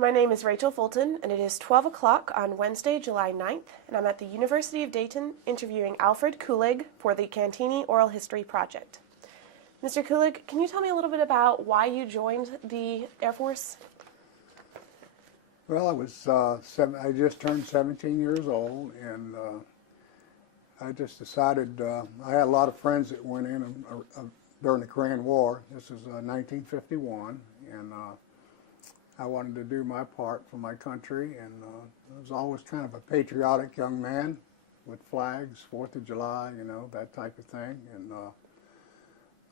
My name is Rachel Fulton, and it is 12 o'clock on Wednesday, July 9th, and I'm at the University of Dayton interviewing Alfred Kulig for the Cantigny Oral History Project. Mr. Kulig, can you tell me a little bit about why you joined the Air Force? Well, I just turned 17 years old, and I just decided, I had a lot of friends that went in during the Korean War. This is 1951, and I wanted to do my part for my country, and I was always kind of a patriotic young man with flags, 4th of July, you know, that type of thing, and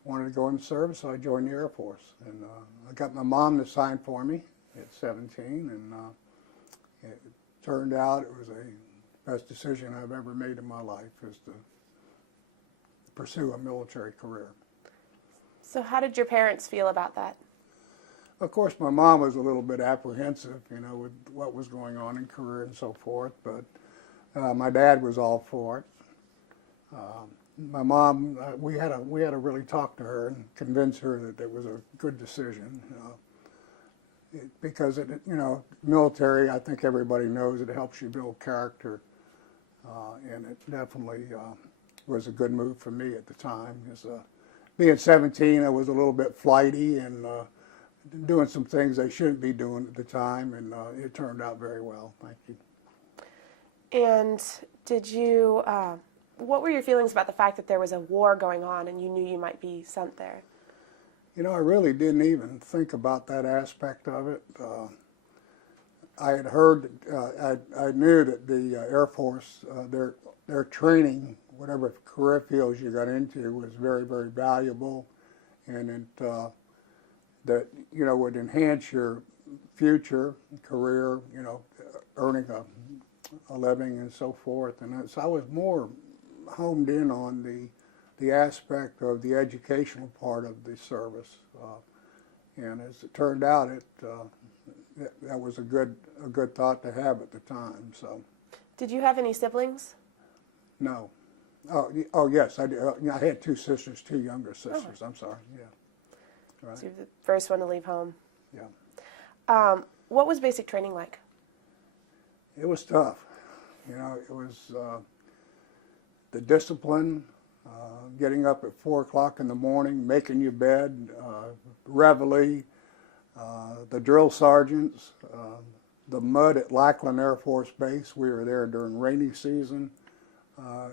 wanted to go in the service, so I joined the Air Force. And I got my mom to sign for me at 17, and it turned out it was the best decision I've ever made in my life, is to pursue a military career. So how did your parents feel about that? Of course, my mom was a little bit apprehensive, you know, with what was going on in Korea and so forth, but my dad was all for it. My mom, we had to really talk to her and convince her that it was a good decision, because you know, military, I think everybody knows it helps you build character, and it definitely was a good move for me at the time. Being 17, I was a little bit flighty and doing some things they shouldn't be doing at the time, and it turned out very well. Thank you. And did you, what were your feelings about the fact that there was a war going on and you knew you might be sent there? You know, I really didn't even think about that aspect of it. I had heard, I knew that the Air Force, their training, whatever career fields you got into, was very, very valuable, and it, that, you know, would enhance your future career, you know, earning a living and so forth. And so I was more homed in on the aspect of the educational part of the service. And as it turned out, that was a good thought to have at the time. So. Did you have any siblings? No. Oh yes, I did. I had two sisters, two younger sisters. Oh. I'm sorry. Yeah. Right. So you're the first one to leave home. Yeah. What was basic training like? It was tough. You know, it was the discipline, getting up at 4 o'clock in the morning, making your bed, reveille, the drill sergeants, the mud at Lackland Air Force Base. We were there during rainy season.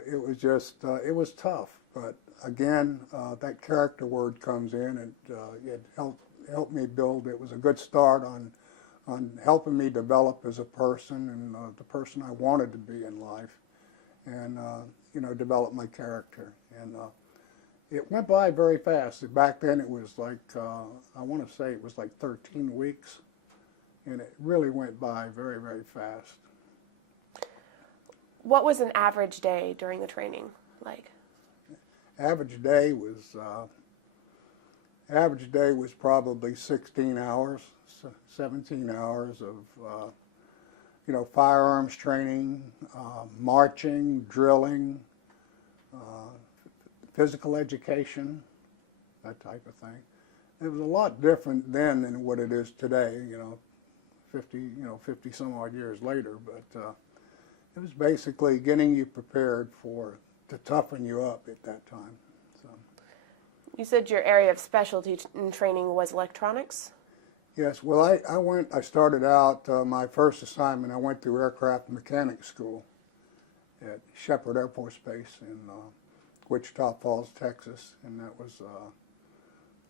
It was just, it was tough. But again, that character word comes in, and it helped me build. It was a good start on helping me develop as a person, and the person I wanted to be in life, and you know, develop my character. And it went by very fast. Back then it was like, I want to say it was like 13 weeks, and it really went by very, very fast. What was an average day during the training like? Average day was probably 16 hours, 17 hours of you know, firearms training, marching, drilling, physical education, that type of thing. It was a lot different then than what it is today. You know, 50 some odd years later. But it was basically getting you prepared to toughen you up at that time. So. You said your area of specialty in training was electronics? Yes, well, I started out, my first assignment, I went through aircraft mechanics school at Sheppard Air Force Base in Wichita Falls, Texas, and that was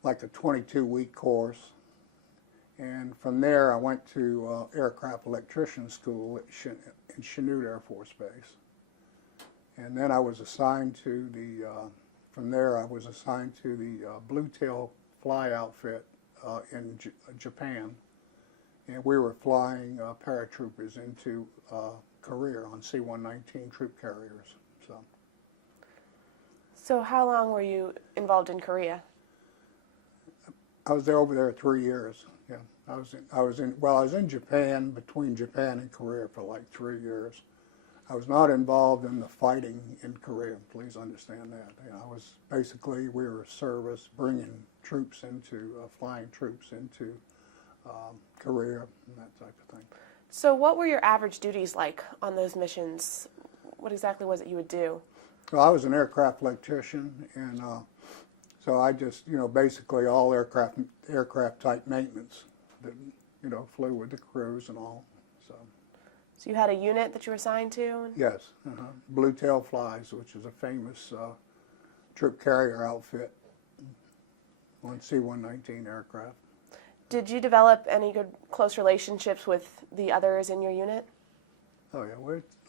like a 22-week course. And from there, I went to aircraft electrician school in Chanute Air Force Base. And then I was assigned to from there I was assigned to the Blue Tail Fly outfit in Japan. And we were flying paratroopers into Korea on C-119 troop carriers. So how long were you involved in Korea? I was over there 3 years. Yeah, I was in Japan, between Japan and Korea, for like 3 years. I was not involved in the fighting in Korea, please understand that. You know, I was basically, we were a service bringing troops into, flying troops into Korea, and that type of thing. So what were your average duties like on those missions? What exactly was it you would do? So I was an aircraft electrician, and so I just, basically all aircraft type maintenance that, flew with the crews and all. So you had a unit that you were assigned to? Yes, Blue Tail Flies, which is a famous troop carrier outfit on C-119 aircraft. Did you develop any good close relationships with the others in your unit? Oh yeah,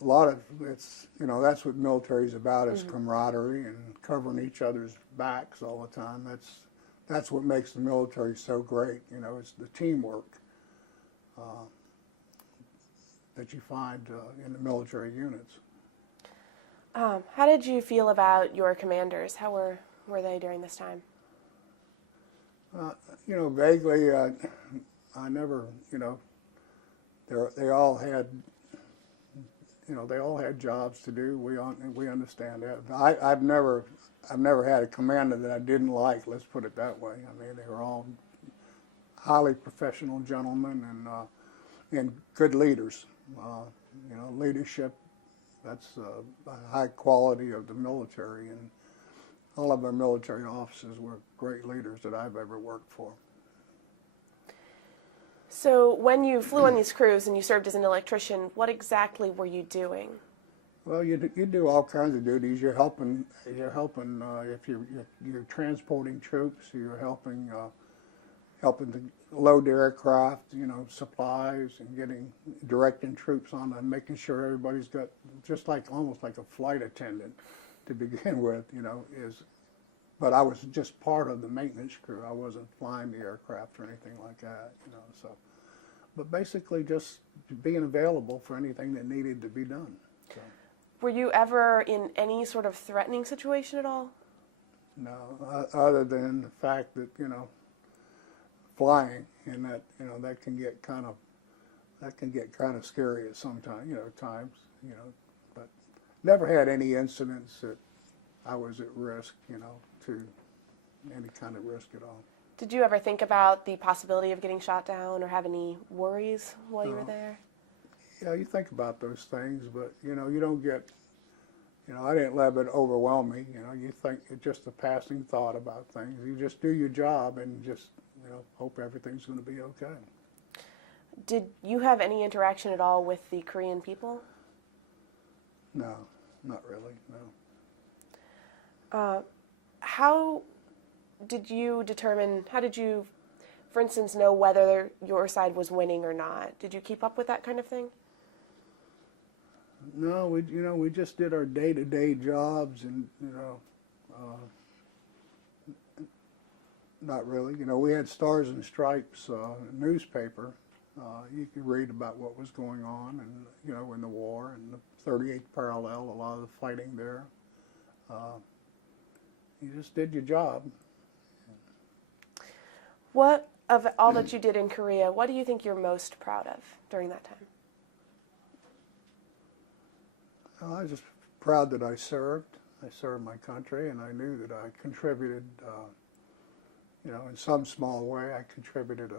a lot of it's that's what military is about, is camaraderie and covering each other's backs all the time. That's what makes the military so great. It's the teamwork that you find in the military units. How did you feel about your commanders? How were they during this time? Vaguely, I never, they all had, they all had jobs to do. We understand that. I've never had a commander that I didn't like. Let's put it that way. I mean, they were all highly professional gentlemen and good leaders. Leadership, that's a high quality of the military, and all of our military officers were great leaders that I've ever worked for. So when you flew on these crews and you served as an electrician, what exactly were you doing? Well, you do all kinds of duties. You're helping if you're transporting troops. You're helping to load the aircraft, supplies, and directing troops on and making sure everybody's got, just like almost like a flight attendant to begin with, but I was just part of the maintenance crew. I wasn't flying the aircraft or anything like that, but basically just being available for anything that needed to be done. So. Were you ever in any sort of threatening situation at all? No, other than the fact that, flying, and that, that can get kind of scary at some time, times, but never had any incidents that I was at risk, to any kind of risk at all. Did you ever think about the possibility of getting shot down or have any worries while you were there? Yeah, you think about those things, but, you don't get, I didn't let it overwhelm me. You think it's just a passing thought about things. You just do your job and just, hope everything's going to be okay. Did you have any interaction at all with the Korean people? No, not really, no. How did you, for instance, know whether your side was winning or not? Did you keep up with that kind of thing? No, we just did our day-to-day jobs, and not really. We had Stars and Stripes newspaper. You could read about what was going on, and in the war and the 38th parallel, a lot of the fighting there. You just did your job. What, of all that you did in Korea, what do you think you're most proud of during that time? I was just proud that I served. I served my country, and I knew that I contributed, in some small way, I contributed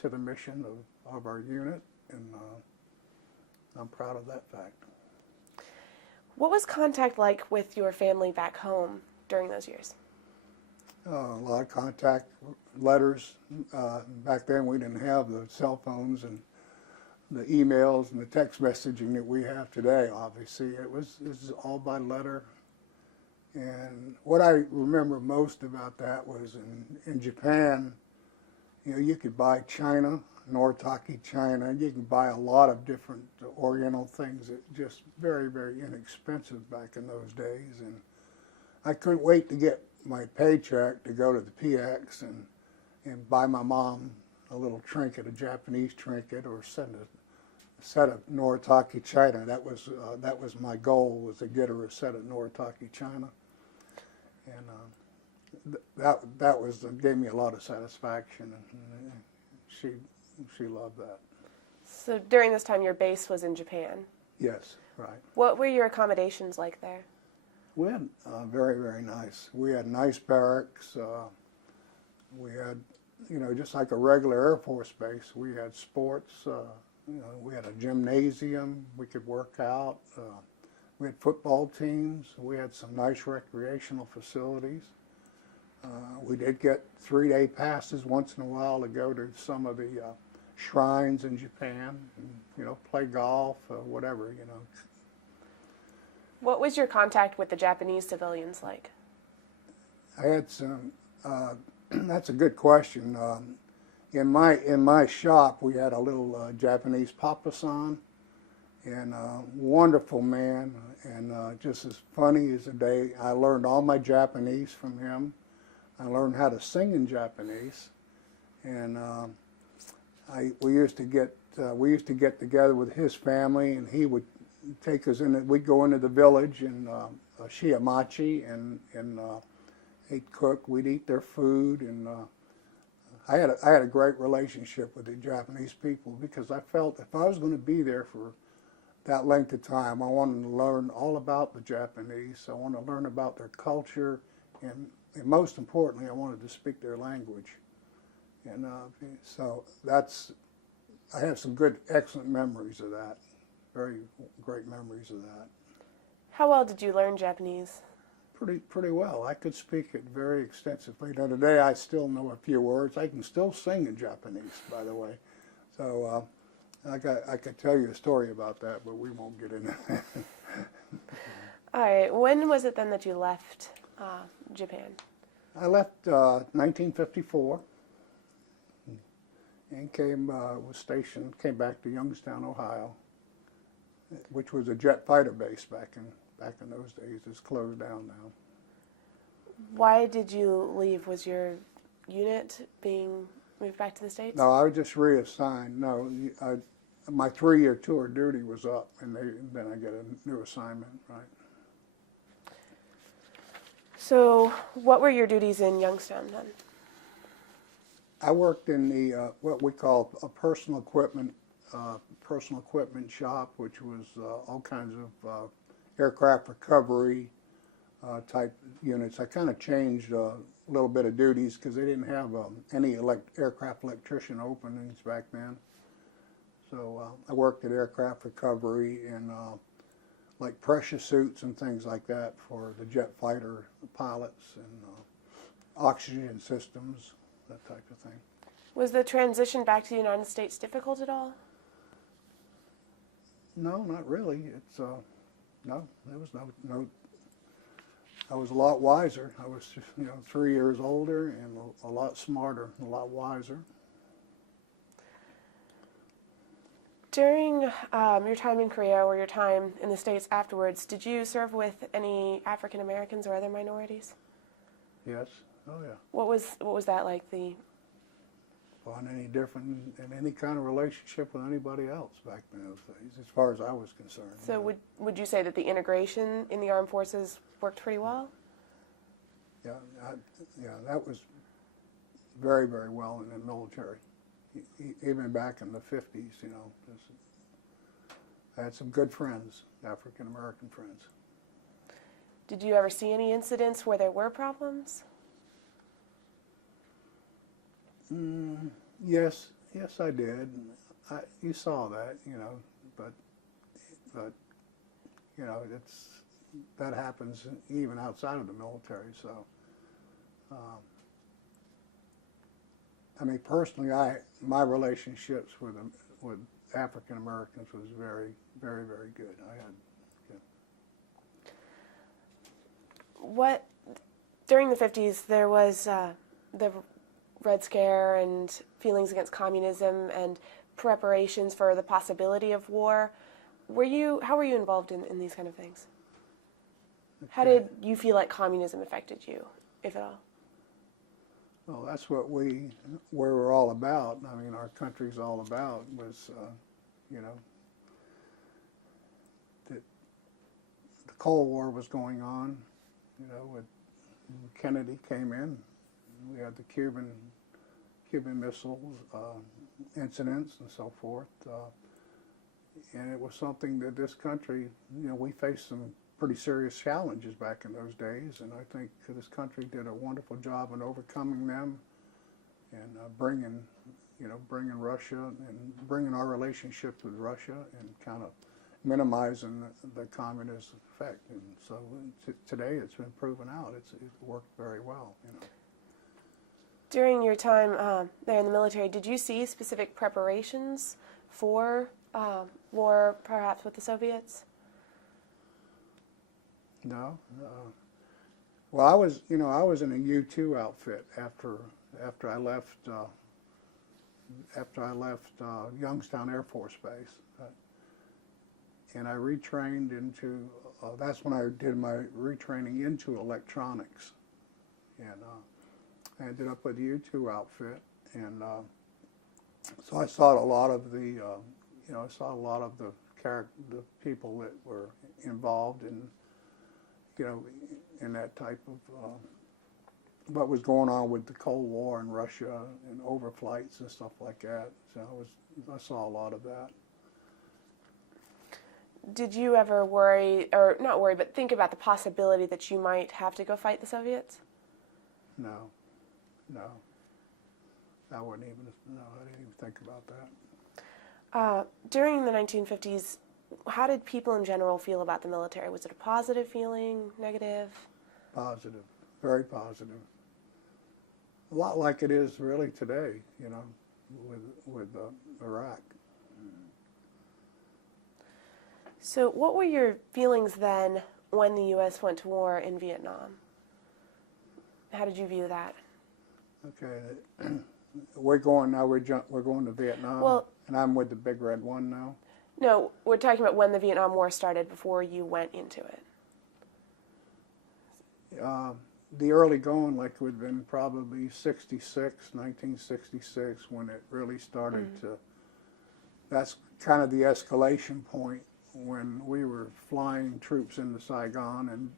to the mission of our unit, and I'm proud of that fact. What was contact like with your family back home during those years? A lot of contact, letters. Back then we didn't have the cell phones and the emails and the text messaging that we have today, obviously. It was all by letter. And what I remember most about that was in Japan, you could buy china, Noritake china, and you can buy a lot of different oriental things that just very, very inexpensive back in those days. And I couldn't wait to get my paycheck to go to the PX and buy my mom a little trinket, a Japanese trinket, or send a set of Noritake china. That was my goal, was to get her a set of Noritake china. And that gave me a lot of satisfaction, and she loved that. So during this time, your base was in Japan? Yes, right. What were your accommodations like there? We had very, very nice. We had nice barracks. We had you know, just like a regular Air Force base. We had sports, you know, we had a gymnasium, we could work out. We had football teams. We had some nice recreational facilities. We did get 3-day passes once in a while to go to some of the shrines in Japan, and, you know, play golf, whatever, you know. What was your contact with the Japanese civilians like? I had some, that's a good question. In my shop, we had a little Japanese papa-san, and a wonderful man, and just as funny as a day. I learned all my Japanese from him. I learned how to sing in Japanese, and we used to get together with his family, and he would take us in. We'd go into the village and Shiamachi, and he'd cook. We'd eat their food, and I had a great relationship with the Japanese people, because I felt if I was going to be there for that length of time, I wanted to learn all about the Japanese. I wanted to learn about their culture, and most importantly, I wanted to speak their language. And so I have some good, excellent memories of that. Very great memories of that. How well did you learn Japanese? Pretty well. I could speak it very extensively. Now today I still know a few words. I can still sing in Japanese, by the way. So I could tell you a story about that, but we won't get into that. All right. When was it then that you left Japan? I left 1954 and came back to Youngstown, Ohio, which was a jet fighter base back in those days. It's closed down now. Why did you leave? Was your unit being moved back to the States? No, I was just reassigned. No, my 3-year tour of duty was up, and then I get a new assignment, right? So what were your duties in Youngstown then? I worked in the what we call a personal equipment shop, which was all kinds of aircraft recovery type units. I kind of changed a little bit of duties because they didn't have any aircraft electrician openings back then. So I worked at aircraft recovery and like pressure suits and things like that for the jet fighter pilots, and oxygen systems, that type of thing. Was the transition back to the United States difficult at all? No, not really. It's no, there was no. I was a lot wiser. I was, 3 years older and a lot smarter, a lot wiser. During your time in Korea or your time in the States afterwards, did you serve with any African Americans or other minorities? Yes. Oh yeah. What was that like? Wasn't any different in any kind of relationship with anybody else back in those days, as far as I was concerned. So would you say that the integration in the armed forces worked pretty well? Yeah, that was very, very well in the military. Even back in the 50s, I had some good friends, African American friends. Did you ever see any incidents where there were problems? Yes, I did. You saw that, but that happens even outside of the military. So, personally, my relationships with African Americans was very, very, very good. During the 50s, there was the Red Scare and feelings against communism and preparations for the possibility of war. How were you involved in these kind of things? Okay. How did you feel like communism affected you, if at all? Well, that's what we're all about. Our country's all about was, the Cold War was going on, when Kennedy came in. We had the Cuban Missile incidents and so forth, and it was something that this country, we faced some pretty serious challenges back in those days, and I think this country did a wonderful job in overcoming them and bringing Russia and bringing our relationship with Russia and kind of minimizing the communist effect. And so today it's been proven out. It worked very well. During your time there in the military, did you see specific preparations for war, perhaps with the Soviets? No. Well, I was in a U-2 outfit after I left Youngstown Air Force Base, and I retrained into. That's when I did my retraining into electronics, and I ended up with the U-2 outfit, and so I saw a lot of the the people that were involved in in that type of what was going on with the Cold War in Russia and overflights and stuff like that. So I saw a lot of that. Did you ever worry, or not worry, but think about the possibility that you might have to go fight the Soviets? No. I didn't even think about that. During the 1950s, how did people in general feel about the military? Was it a positive feeling, negative? Positive, very positive. A lot like it is really today, with Iraq. So what were your feelings then when the U.S. went to war in Vietnam? How did you view that? Okay, we're going to Vietnam, well, and I'm with the Big Red One now. No, we're talking about when the Vietnam War started, before you went into it. The early going, like, would have been probably 1966, when it really started to. That's kind of the escalation point when we were flying troops into Saigon and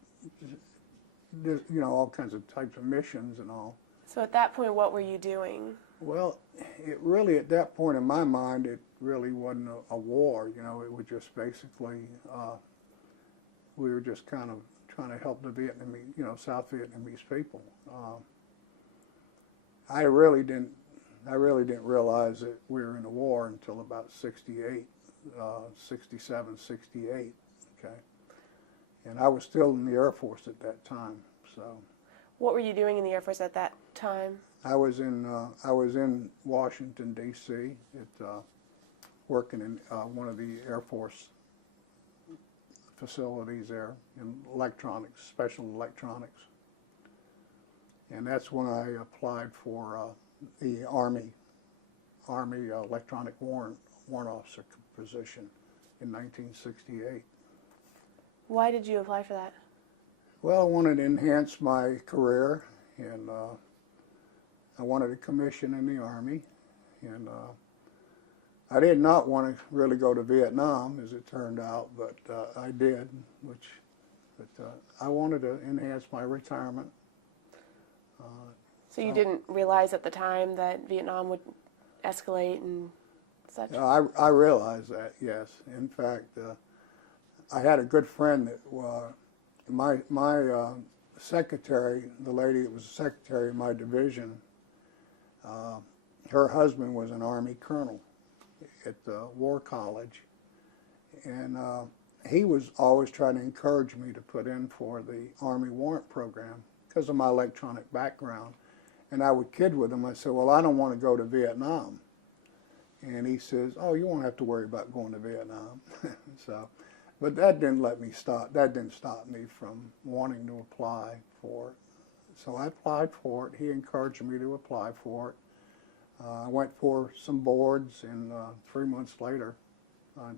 all kinds of types of missions and all. So at that point, what were you doing? Well, it really, at that point in my mind, it really wasn't a war. It was just basically, we were just kind of trying to help the Vietnamese, South Vietnamese people. I really didn't realize that we were in a war until about 67, 68. Okay, and I was still in the Air Force at that time. So. What were you doing in the Air Force at that time? I was in Washington, D.C. Working in one of the Air Force facilities there in electronics, special electronics. And that's when I applied for the Army Electronic Warrant Officer position in 1968. Why did you apply for that? Well, I wanted to enhance my career, and I wanted a commission in the Army, and I did not want to really go to Vietnam, as it turned out, but I did, but I wanted to enhance my retirement. So you didn't realize at the time that Vietnam would escalate and such? I realized that, yes. In fact, I had a good friend that my secretary, the lady that was the secretary of my division, her husband was an Army colonel at the War College, and he was always trying to encourage me to put in for the Army warrant program because of my electronic background. And I would kid with him. I said, well, I don't want to go to Vietnam. And he says, oh, you won't have to worry about going to Vietnam. So, but that didn't stop me from wanting to apply for it. So I applied for it. He encouraged me to apply for it. I went for some boards, and 3 months later, I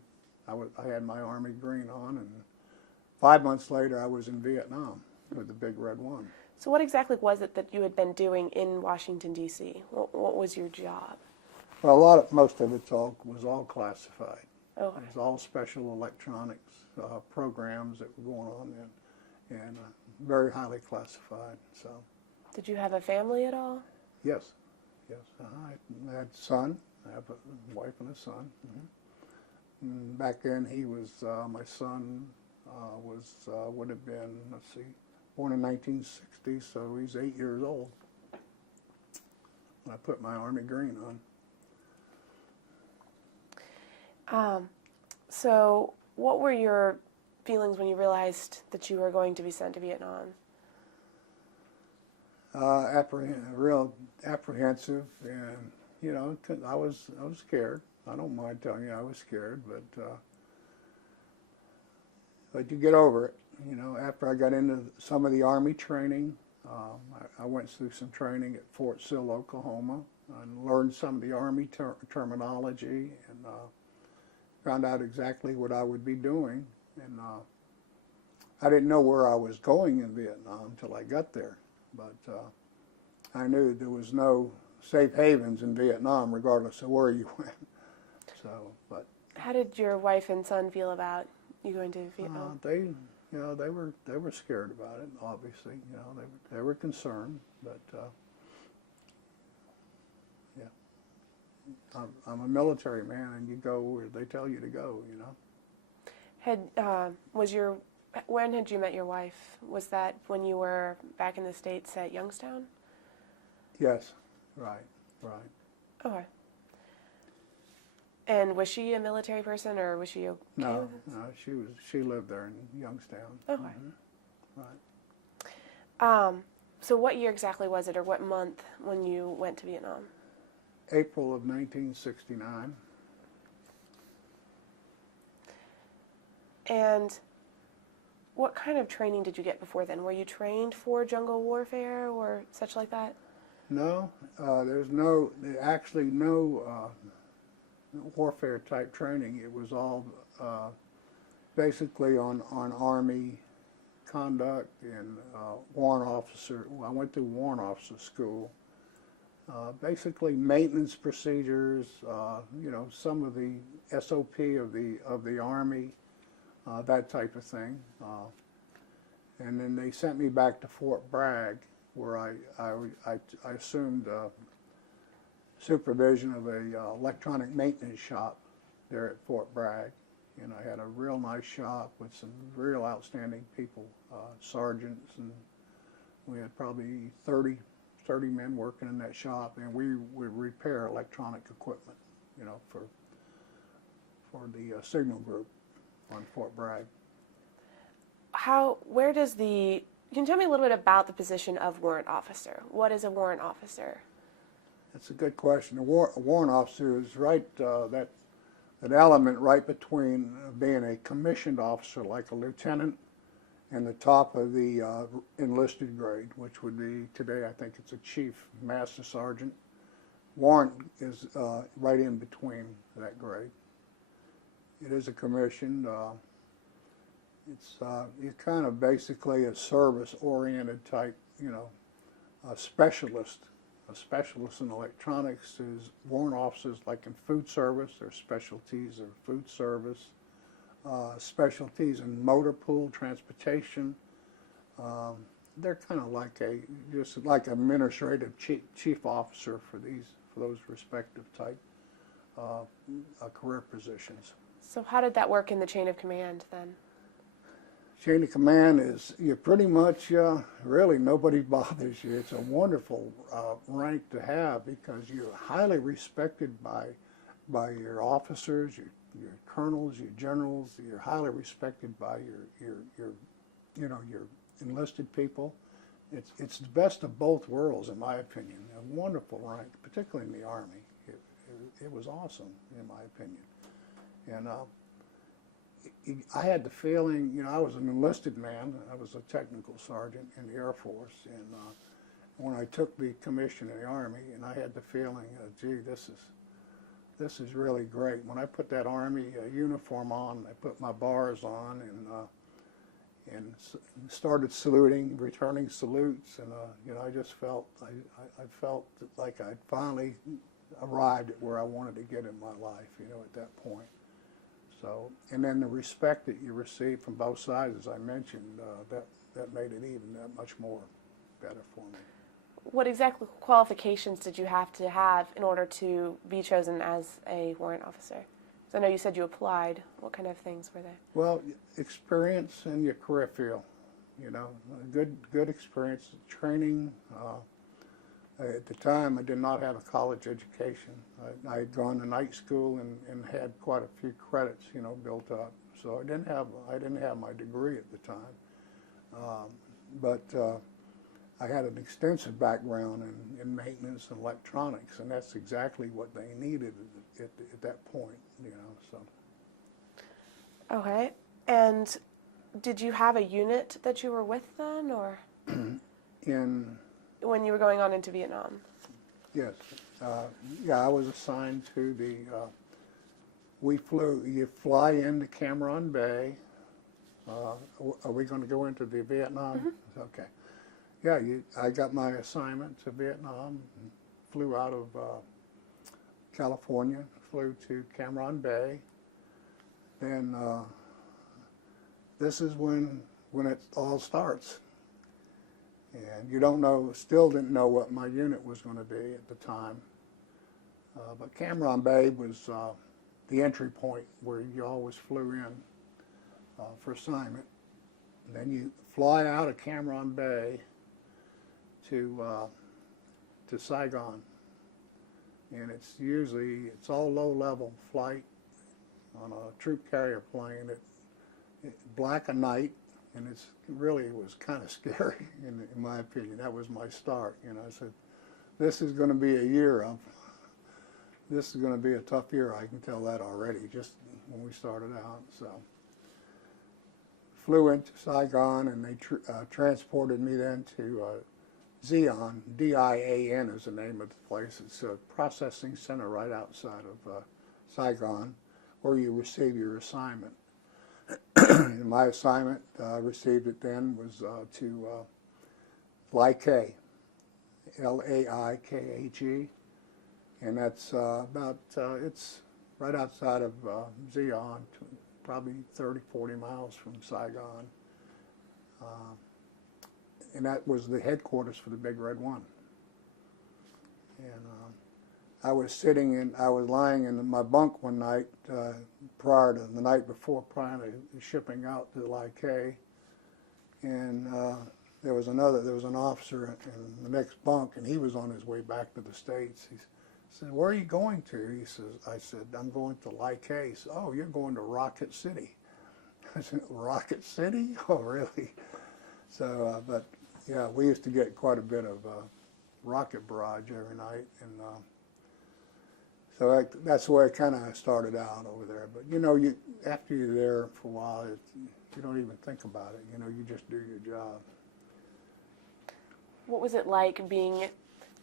had my Army green on, and 5 months later, I was in Vietnam with the Big Red One. So what exactly was it that you had been doing in Washington, D.C.? What was your job? Well, most of it was all classified. Okay. It was all special electronics programs that were going on then, and very highly classified. So. Did you have a family at all? Yes. I had a son. I have a wife and a son. Mm-hmm. Back then, my son would have been, born in 1960, so he's 8 years old. I put my Army green on. So what were your feelings when you realized that you were going to be sent to Vietnam? Real apprehensive, and you know, I was scared. I don't mind telling you I was scared, but you get over it. You know, after I got into some of the Army training, I went through some training at Fort Sill, Oklahoma, and learned some of the Army terminology, and found out exactly what I would be doing. And I didn't know where I was going in Vietnam until I got there, but I knew there was no safe havens in Vietnam, regardless of where you went. So, but how did your wife and son feel about you going to Vietnam? They were scared about it. Obviously, you know, they were concerned, but yeah, I'm a military man, and you go where they tell you to go. You know. When had you met your wife? Was that when you were back in the States at Youngstown? Yes, right. Okay. And was she a military person, or was she okay No, with it? no, she lived there in Youngstown. Okay. Right. So what year exactly was it, or what month when you went to Vietnam? April of 1969. And what kind of training did you get before then? Were you trained for jungle warfare or such like that? No, there's actually no warfare type training. It was all basically on Army conduct and warrant officer. Well, I went through warrant officer school. Basically maintenance procedures. You know, some of the SOP of the Army, that type of thing. And then they sent me back to Fort Bragg, where I assumed supervision of a electronic maintenance shop there at Fort Bragg. And I had a real nice shop with some real outstanding people, sergeants, and we had probably 30 men working in that shop, and we would repair electronic equipment, you know, for the signal group on Fort Bragg. Can you tell me a little bit about the position of warrant officer? What is a warrant officer? That's a good question. A warrant officer is right, that element right between being a commissioned officer like a lieutenant and the top of the enlisted grade, which would be, today I think it's a chief master sergeant. Warrant is right in between that grade. It is a commissioned, you're kind of basically a service-oriented type, you know, a specialist. A specialist in electronics is warrant officers, like in food service. Their specialties are food service, specialties in motor pool transportation. They're kind of like just like administrative chief officer for those respective type career positions. So how did that work in the chain of command then? Chain of command is, you pretty much, really nobody bothers you. It's a wonderful rank to have, because you're highly respected by your officers, your colonels, your generals. You're highly respected by your enlisted people. It's the best of both worlds, in my opinion. A wonderful rank, particularly in the Army. It was awesome, in my opinion. And I had the feeling, you know, I was an enlisted man. I was a technical sergeant in the Air Force, and when I took the commission in the Army, and I had the feeling, gee, this is really great. When I put that Army uniform on, I put my bars on, and started saluting, returning salutes, and you know, I just felt I felt like I'd finally arrived at where I wanted to get in my life, you know, at that point. So, and then the respect that you receive from both sides, as I mentioned, that made it even that much more better for me. What exact qualifications did you have to have in order to be chosen as a warrant officer? So I know you said you applied. What kind of things were they? Well, experience in your career field, you know, good experience, training, At the time, I did not have a college education. I had gone to night school and had quite a few credits, you know, built up. So I didn't have my degree at the time. But I had an extensive background in maintenance and electronics, and that's exactly what they needed at that point, you know. So. Okay. And did you have a unit that you were with then, or when you were going on into Vietnam? Yes. Yeah, I was assigned to the. You fly into Cam Bay. Are we going to go into the Vietnam? Mm-hmm. Okay. Yeah, I got my assignment to Vietnam, flew out of California, flew to Cam Bay. Then this is when it all starts. And you don't know, still didn't know what my unit was going to be at the time. But Cam Bay was the entry point where you always flew in for assignment. And then you fly out of Cam Bay to Saigon. And it's all low-level flight on a troop carrier plane. Black at night, and it was kind of scary in my opinion. That was my start, you know. I said, this is going to be this is going to be a tough year. I can tell that already, just when we started out. So flew into Saigon, and they transported me then to Zion. D-I-A-N is the name of the place. It's a processing center right outside of Saigon, where you receive your assignment. And my assignment, received it then, was to Laike, L-A-I-K-H-E, and that's it's right outside of Zion, probably 30, 40 miles from Saigon. And that was the headquarters for the Big Red One. And I was lying in my bunk one night prior to the night before, prior to shipping out to Laike, and there was an officer in the next bunk, and he was on his way back to the States. He said, "Where are you going to?" I said, "I'm going to Laike." He said, "Oh, you're going to Rocket City." I said, "Rocket City? Oh, really?" So, but yeah, we used to get quite a bit of rocket barrage every night, and so that's the way it kind of started out over there. But you know, after you're there for a while, you don't even think about it. You know, you just do your job. What was it like being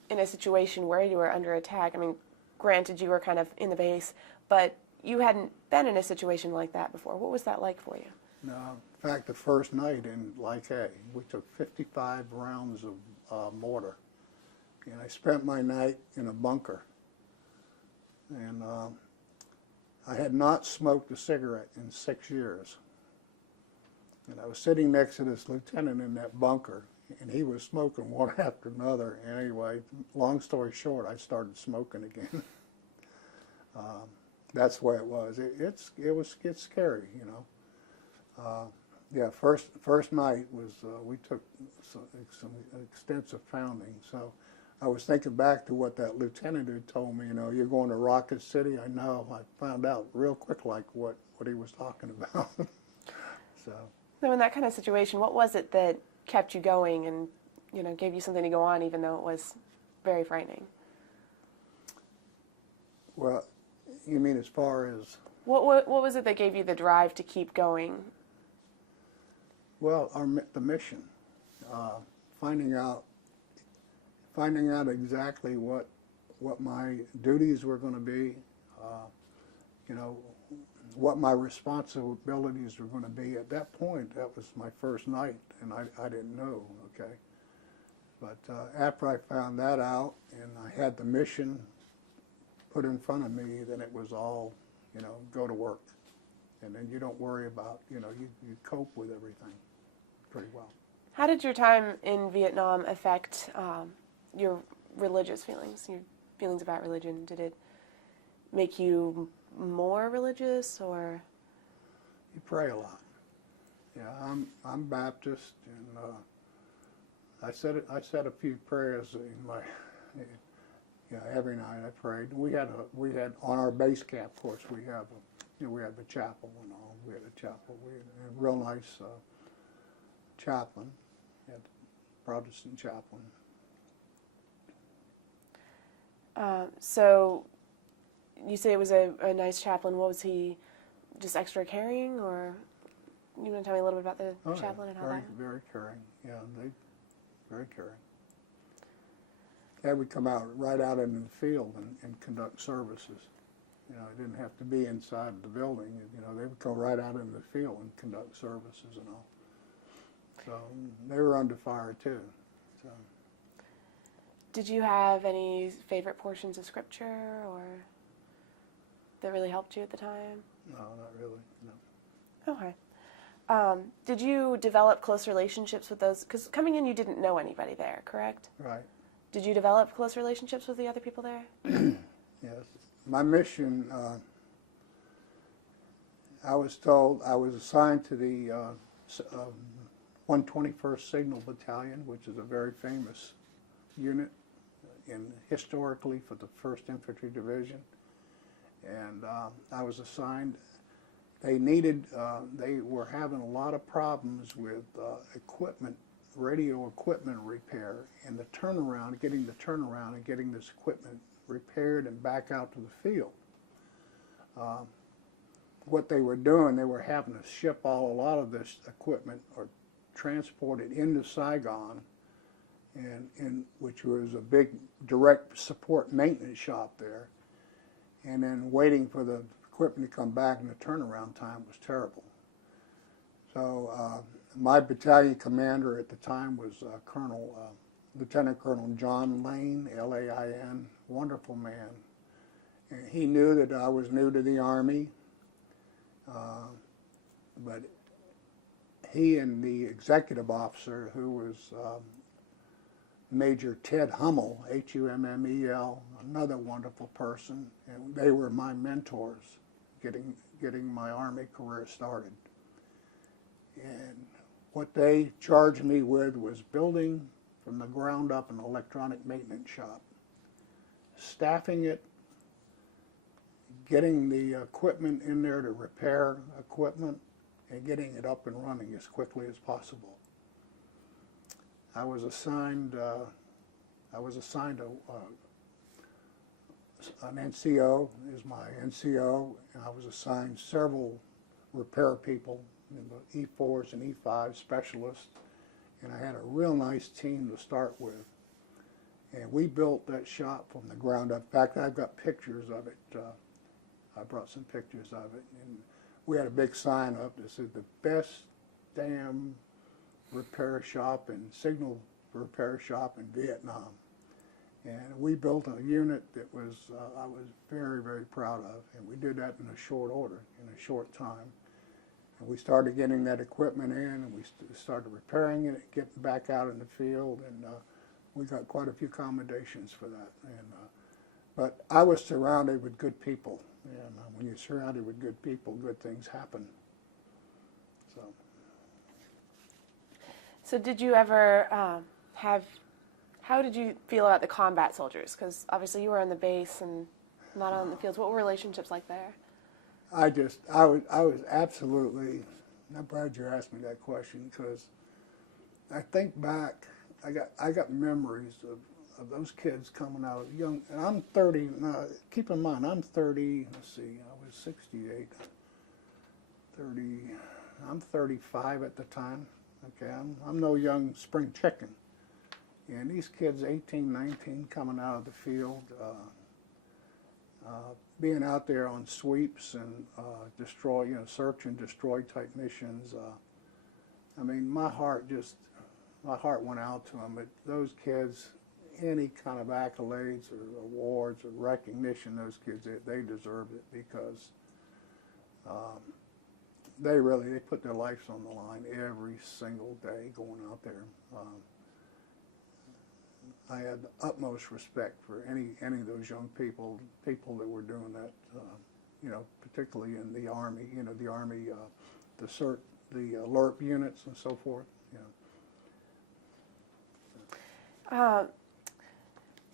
in a situation where you were under attack? I mean, granted, you were kind of in the base, but you hadn't been in a situation like that before. What was that like for you? No, in fact, the first night in Laike, we took 55 rounds of mortar, and I spent my night in a bunker. And I had not smoked a cigarette in 6 years. And I was sitting next to this lieutenant in that bunker, and he was smoking one after another. And anyway, long story short, I started smoking again. That's the way it was. It's scary, you know. Yeah, first night was we took some extensive pounding. So I was thinking back to what that lieutenant had told me. You know, you're going to Rocket City. I know. I found out real quick, like what he was talking about. So in that kind of situation, what was it that kept you going and, you know, gave you something to go on, even though it was very frightening? Well, you mean as far as what was it that gave you the drive to keep going? Well, the mission, finding out exactly what my duties were going to be, you know, what my responsibilities were going to be. At that point, that was my first night, and I didn't know, okay. But after I found that out and I had the mission put in front of me, then it was all, you know, go to work. And then you don't worry about, you know, you cope with everything pretty well. How did your time in Vietnam affect your religious feelings, your feelings about religion? Did it make you more religious, or? You pray a lot. Yeah, I'm Baptist, and I said a few prayers in Yeah, every night I prayed. We had on our base camp, of course, we have we had the chapel and all. We had a chapel. We had a real nice chaplain. We had a Protestant chaplain. So you say it was a nice chaplain. What was he, just extra caring, or you want to tell me a little bit about the chaplain and how very, that? Very caring. Yeah, very caring. They would come out right out into the field and conduct services. You know, it didn't have to be inside the building. You know, they would go right out into the field and conduct services and all. So they were under fire too. So. Did you have any favorite portions of scripture or that really helped you at the time? No, not really. No. Okay. Did you develop close relationships with those? Because coming in, you didn't know anybody there, correct? Right. Did you develop close relationships with the other people there? Yes. My mission, I was told I was assigned to the 121st Signal Battalion, which is a very famous unit historically for the First Infantry Division. And I was assigned, they were having a lot of problems with equipment, radio equipment repair, and getting the turnaround and getting this equipment repaired and back out to the field. What they were doing, they were having to ship a lot of this equipment or transport it into Saigon, which was a big direct support maintenance shop there, and then waiting for the equipment to come back, and the turnaround time was terrible. So my battalion commander at the time was Lieutenant Colonel John Lane, L-A-I-N, wonderful man. And he knew that I was new to the Army, but he and the executive officer, who was Major Ted Hummel, Hummel, another wonderful person, and they were my mentors getting my Army career started. And what they charged me with was building from the ground up an electronic maintenance shop, staffing it, getting the equipment in there to repair equipment, and getting it up and running as quickly as possible. I was assigned an NCO is my NCO, and I was assigned several repair people, the E4s and E5 specialists, and I had a real nice team to start with. And we built that shop from the ground up. In fact, I've got pictures of it. I brought some pictures of it. And we had a big sign up that said, "The best damn repair shop and signal repair shop in Vietnam." And we built a unit that I was very, very proud of. And we did that in a short order, in a short time. And we started getting that equipment in, and we started repairing it, getting back out in the field, and we got quite a few commendations for that. And but I was surrounded with good people, and when you're surrounded with good people, good things happen. So did you ever how did you feel about the combat soldiers? Because obviously you were on the base and not on the fields. What were relationships like there? I was absolutely, I'm glad you asked me that question, because I think back, I got memories of those kids coming out young, and I'm 30, now keep in mind, I'm 30, let's see, I was 68, 30, I'm 35 at the time, okay, I'm no young spring chicken. And these kids, 18, 19, coming out of the field, being out there on sweeps and search and destroy type missions. I mean, my heart went out to them. But those kids, any kind of accolades or awards or recognition, those kids, they deserved it, because they put their lives on the line every single day going out there. I had the utmost respect for any of those young people that were doing that, particularly in the Army, the Army, the alert units and so forth.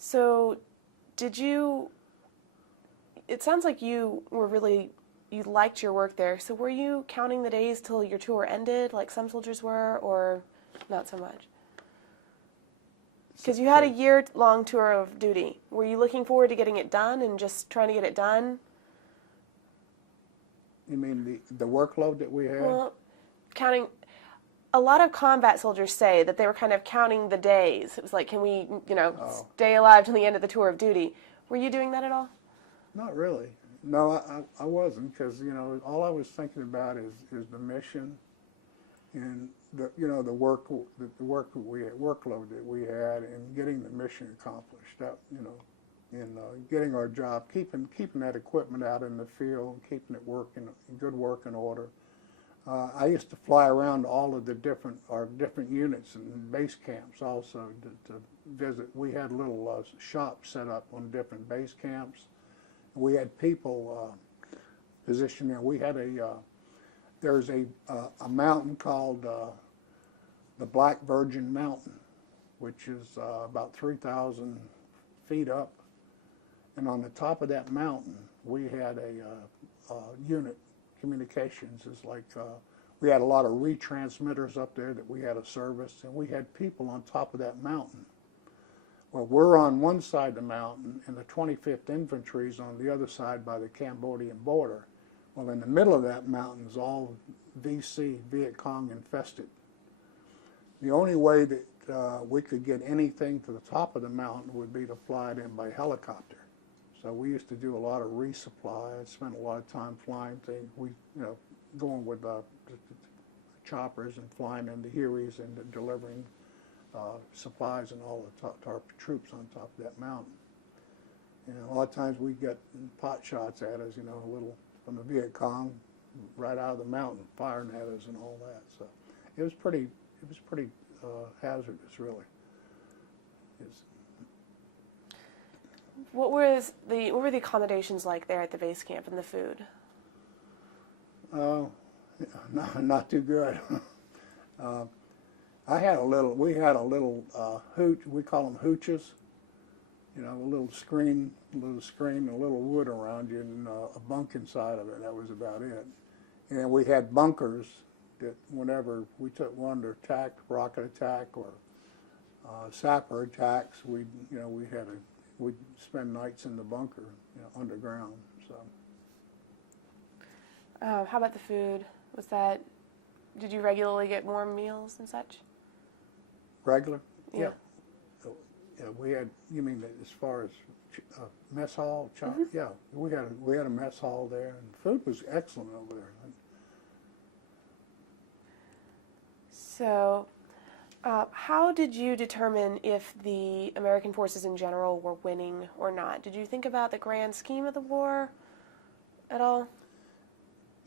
So, did you? It sounds like you liked your work there. So, were you counting the days till your tour ended, like some soldiers were, or not so much? Because you had a year-long tour of duty. Were you looking forward to getting it done and just trying to get it done? You mean the workload that we had? Well, counting. A lot of combat soldiers say that they were kind of counting the days. It was like, can we, stay alive till the end of the tour of duty? Were you doing that at all? Not really. No, I wasn't, because all I was thinking about is the mission, and the workload that we had, and getting the mission accomplished. That and getting our job, keeping that equipment out in the field, keeping it working, good working order. I used to fly around all of our different units and base camps also to visit. We had little shops set up on different base camps. We had people positioned there. We had there's a mountain called the Black Virgin Mountain, which is about 3,000 feet up. And on the top of that mountain, we had a unit. Communications is like, we had a lot of retransmitters up there that we had a service, and we had people on top of that mountain. Well, we're on one side of the mountain, and the 25th Infantry is on the other side by the Cambodian border. Well, in the middle of that mountain is all VC, Viet Cong infested. The only way that we could get anything to the top of the mountain would be to fly it in by helicopter. So we used to do a lot of resupply. I spent a lot of time flying things. Going with the choppers and flying in the Hueys and delivering supplies and all to our troops on top of that mountain. And a lot of times we get pot shots at us, a little from the Viet Cong, right out of the mountain, firing at us and all that. So it was pretty hazardous, really. What were the accommodations like there at the base camp and the food? Not too good. We had a little hooch. We call them hooches. A little screen, and a little wood around you, and a bunk inside of it. That was about it. And we had bunkers that whenever we took one to attack, rocket attack, or sapper attacks, we'd spend nights in the bunker, underground. So. How about the food? Did you regularly get warm meals and such? Regular? Yeah. Yeah, we had. You mean as far as mess hall? Mm-hmm. Yeah, we had a mess hall there, and food was excellent over there. So, how did you determine if the American forces in general were winning or not? Did you think about the grand scheme of the war at all?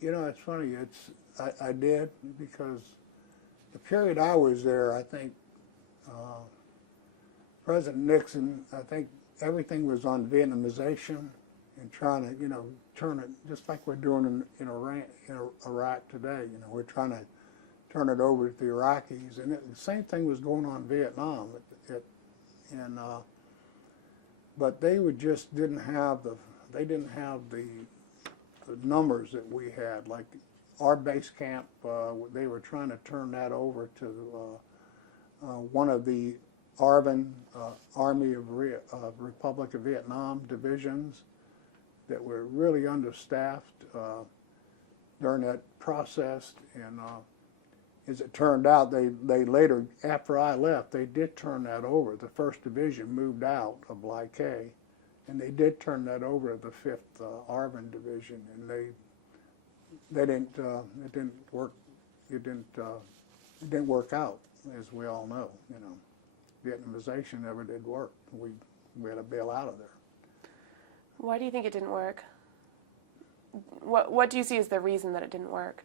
It's funny. I did, because the period I was there, I think President Nixon, I think everything was on Vietnamization and trying to, turn it, just like we're doing in Iraq today. We're trying to turn it over to the Iraqis, and the same thing was going on in Vietnam. But they didn't have the numbers that we had. Like our base camp, they were trying to turn that over to one of the Arvin Army of Republic of Vietnam divisions that were really understaffed during that process. And as it turned out, they later, after I left, they did turn that over. The 1st Division moved out of Lai Kay, and they did turn that over to the 5th Arvin Division, and it didn't work out, as we all know. Vietnamization never did work. We had to bail out of there. Why do you think it didn't work? What do you see as the reason that it didn't work?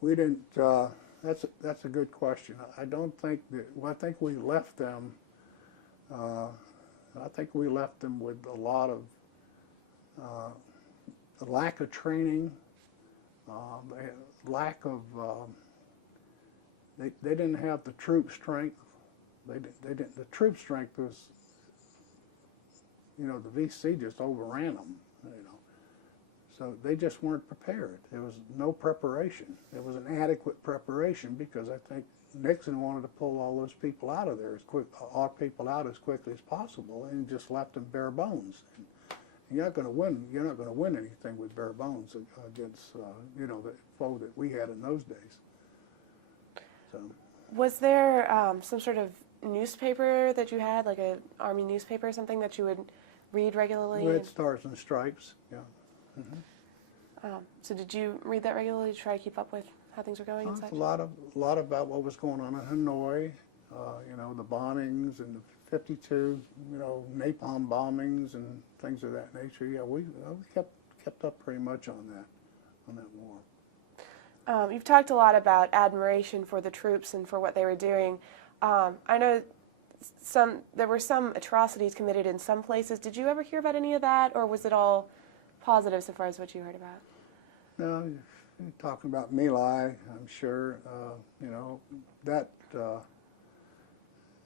We didn't. That's a good question. I don't think that. Well, I think we left them. I think we left them with a lot of lack of training, lack of. They didn't have the troop strength. They didn't. The troop strength was you know, the VC just overran them, you know. So they just weren't prepared. There was no preparation. There was an adequate preparation because I think Nixon wanted to pull all those people out of there as quickly as possible, and just left them bare bones. And you're not going to win. You're not going to win anything with bare bones against you know, the foe that we had in those days. So. Was there some sort of newspaper that you had, like an Army newspaper or something that you would read regularly? Red Stars and Stripes, yeah. Mm-hmm. So did you read that regularly to try to keep up with how things were going and such? A lot about what was going on in Hanoi, you know, the bombings and the 52, you know, napalm bombings and things of that nature. Yeah, we kept up pretty much on that war. You've talked a lot about admiration for the troops and for what they were doing. I know there were some atrocities committed in some places. Did you ever hear about any of that, or was it all positive so far as what you heard about? No, you're talking about My Lai, I'm sure. You know, that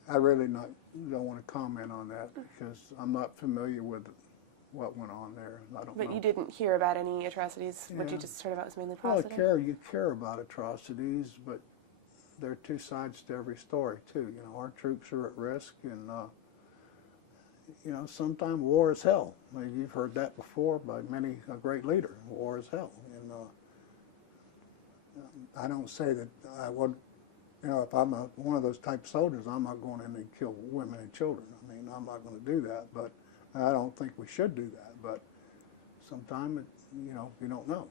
I really don't want to comment on that because I'm not familiar with what went on there. I don't know. But you didn't hear about any atrocities? Yeah. What you just heard about was mainly positive? Well, you care about atrocities, but there are two sides to every story, too. You know, our troops are at risk, and, you know, sometimes war is hell. I mean, you've heard that before by a great leader. War is hell. And I don't say that I would, you know, if I'm one of those type soldiers, I'm not going in and kill women and children. I mean, I'm not going to do that, but I don't think we should do that. But sometimes, you know, you don't know.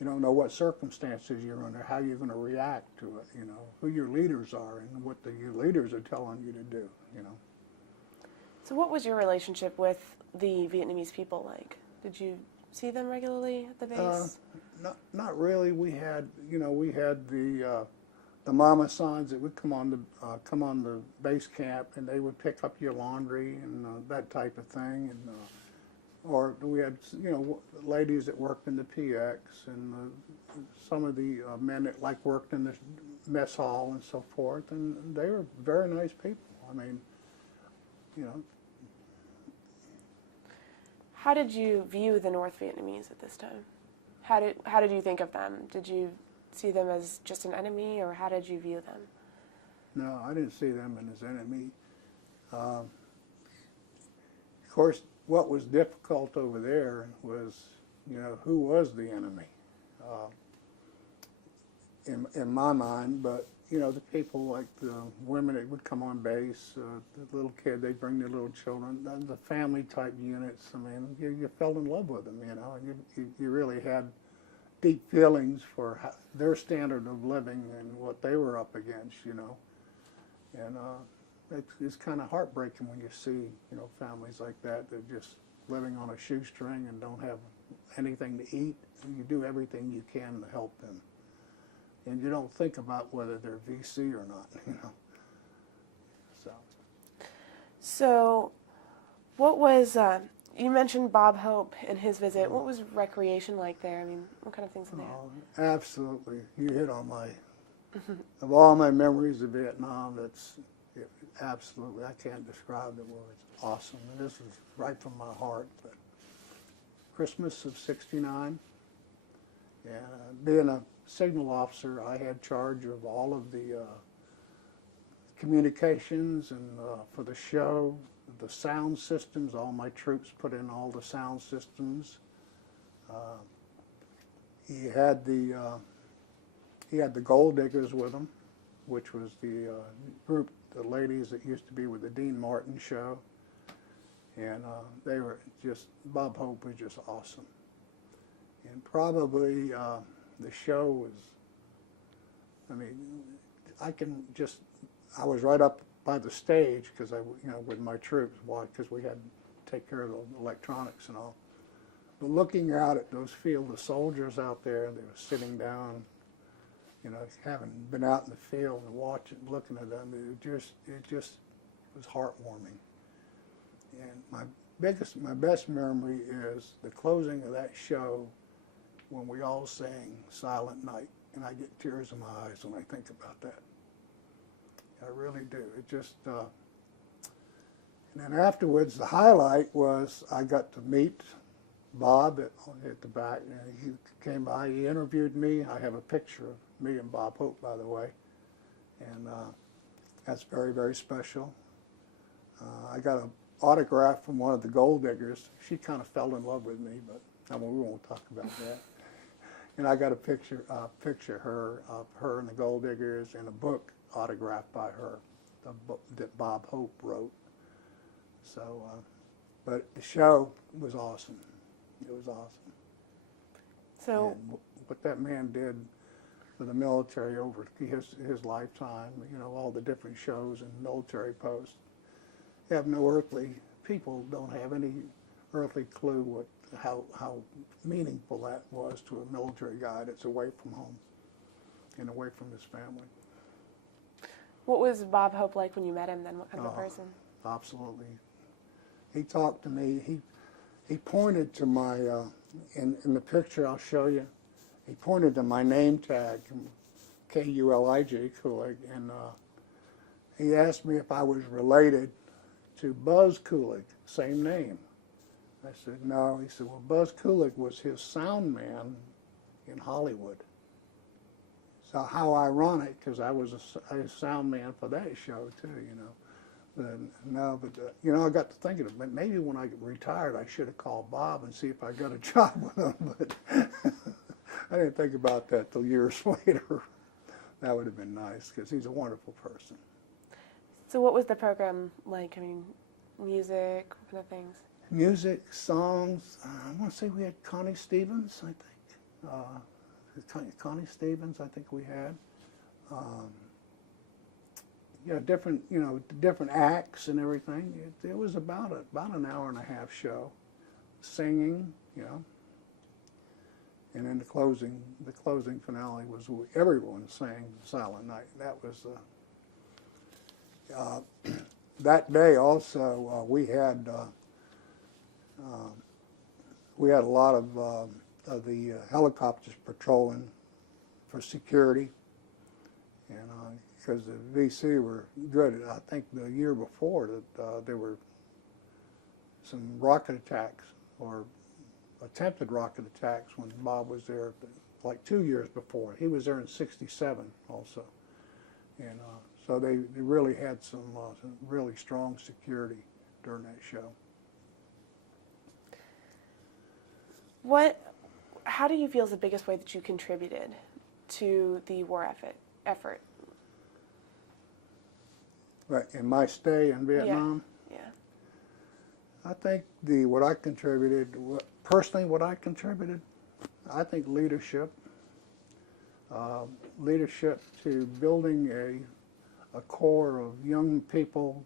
You don't know what circumstances you're under, how you're going to react to it, you know, who your leaders are and what your leaders are telling you to do, you know. So what was your relationship with the Vietnamese people like? Did you see them regularly at the base? Not really. We had, you know, the mama sons that would come on the base camp, and they would pick up your laundry and that type of thing, and or we had, you know, ladies that worked in the PX, and some of the men that worked in the mess hall and so forth, and they were very nice people. I mean, you know. How did you view the North Vietnamese at this time? How did you think of them? Did you see them as just an enemy, or how did you view them? No, I didn't see them as enemy. Of course, what was difficult over there was, you know, who was the enemy in my mind. But, you know, the people like the women that would come on base, the little kid, they'd bring their little children, the family type units. I mean, you fell in love with them, you know, and you really had deep feelings for their standard of living and what they were up against, you know. And it's kind of heartbreaking when you see, you know, families like that that are just living on a shoestring and don't have anything to eat. And you do everything you can to help them. And you don't think about whether they're VC or not, you know. So what was, you mentioned Bob Hope and his visit. What was recreation like there? I mean, what kind of things were there? Absolutely. You hit on of all my memories of Vietnam, absolutely, I can't describe the words. Awesome. And this is right from my heart. But Christmas of '69, and being a signal officer, I had charge of all of the communications and for the show, the sound systems. All my troops put in all the sound systems. He had the Gold Diggers with him, which was the group, the ladies that used to be with the Dean Martin show. And they were just, Bob Hope was just awesome. And probably the show was, I mean, I was right up by the stage because with my troops, because we had to take care of the electronics and all. But looking out at those field of soldiers out there, they were sitting down, you know, having been out in the field and looking at them, it just was heartwarming. And my best memory is the closing of that show when we all sang Silent Night, and I get tears in my eyes when I think about that. I really do. It just, And then afterwards, the highlight was I got to meet Bob at the back. And he came by, he interviewed me. I have a picture of me and Bob Hope, by the way. And that's very, very special. I got an autograph from one of the gold diggers. She kind of fell in love with me, but we won't talk about that. And I got a picture of her and the gold diggers, and a book autographed by her, the book that Bob Hope wrote. So, but the show was awesome. It was awesome. So, and what that man did for the military over his lifetime, all the different shows and military posts, people don't have any earthly clue how meaningful that was to a military guy that's away from home and away from his family. what was Bob Hope like when you met him then? What kind of a person? Absolutely. He talked to me. He pointed to my, in the picture I'll show you, he pointed to my name tag, K-U-L-I-G, Kulig, and he asked me if I was related to Buzz Kulig, same name. I said, no. He said, well, Buzz Kulig was his sound man in Hollywood. So how ironic, because I was a sound man for that show too, But I got to thinking, maybe when I retired, I should have called Bob and see if I got a job with him. But I didn't think about that till years later. That would have been nice, because he's a wonderful person. So what was the program like? I mean, music, what kind of things? Music, songs. I want to say we had Connie Stevens, I think. Connie Stevens, I think we had. Different acts and everything. It was about an hour and a half show, singing, and then the closing finale was everyone sang Silent Night. That was that day also. We had a lot of the helicopters patrolling for security, and because the VC were good. I think the year before that there were some rocket attacks or attempted rocket attacks when Bob was there, like 2 years before. He was there in '67 also, and so they really had some really strong security during that show. How do you feel is the biggest way that you contributed to the war effort? Right, in my stay in Vietnam? Yeah. I think what I contributed, I think leadership. Leadership to building a core of young people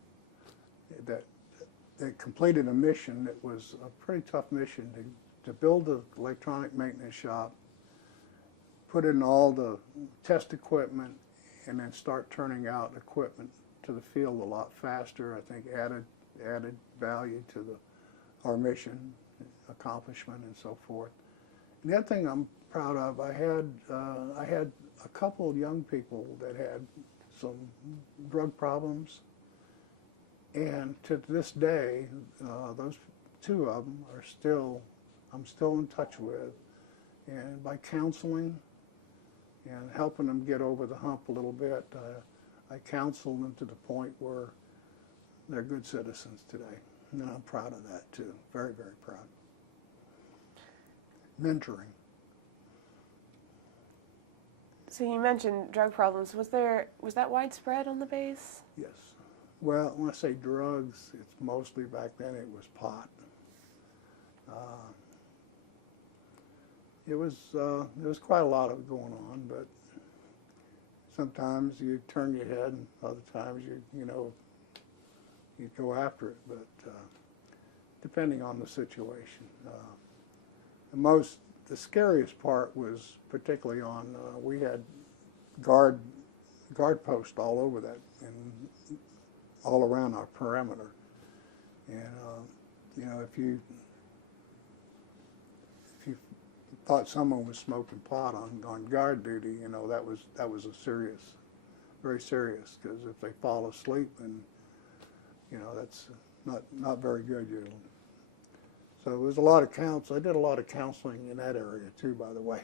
that completed a mission that was a pretty tough mission to build the electronic maintenance shop, put in all the test equipment, and then start turning out equipment to the field a lot faster. I think added value to our mission accomplishment and so forth. And the other thing I'm proud of, I had a couple of young people that had some drug problems, and to this day, those two of them I'm still in touch with, and by counseling and helping them get over the hump a little bit, I counsel them to the point where they're good citizens today, and I'm proud of that too. Very, very proud. Mentoring. So you mentioned drug problems. Was that widespread on the base? Yes. Well, when I say drugs, it's mostly back then it was pot. It was quite a lot of it going on, but sometimes you turn your head, and other times you go after it. But depending on the situation, the scariest part was particularly on we had guard posts all over that and all around our perimeter, and if you thought someone was smoking pot on guard duty, that was very serious, because if they fall asleep, and not very good usually. So it was a lot of counsel. I did a lot of counseling in that area too, by the way.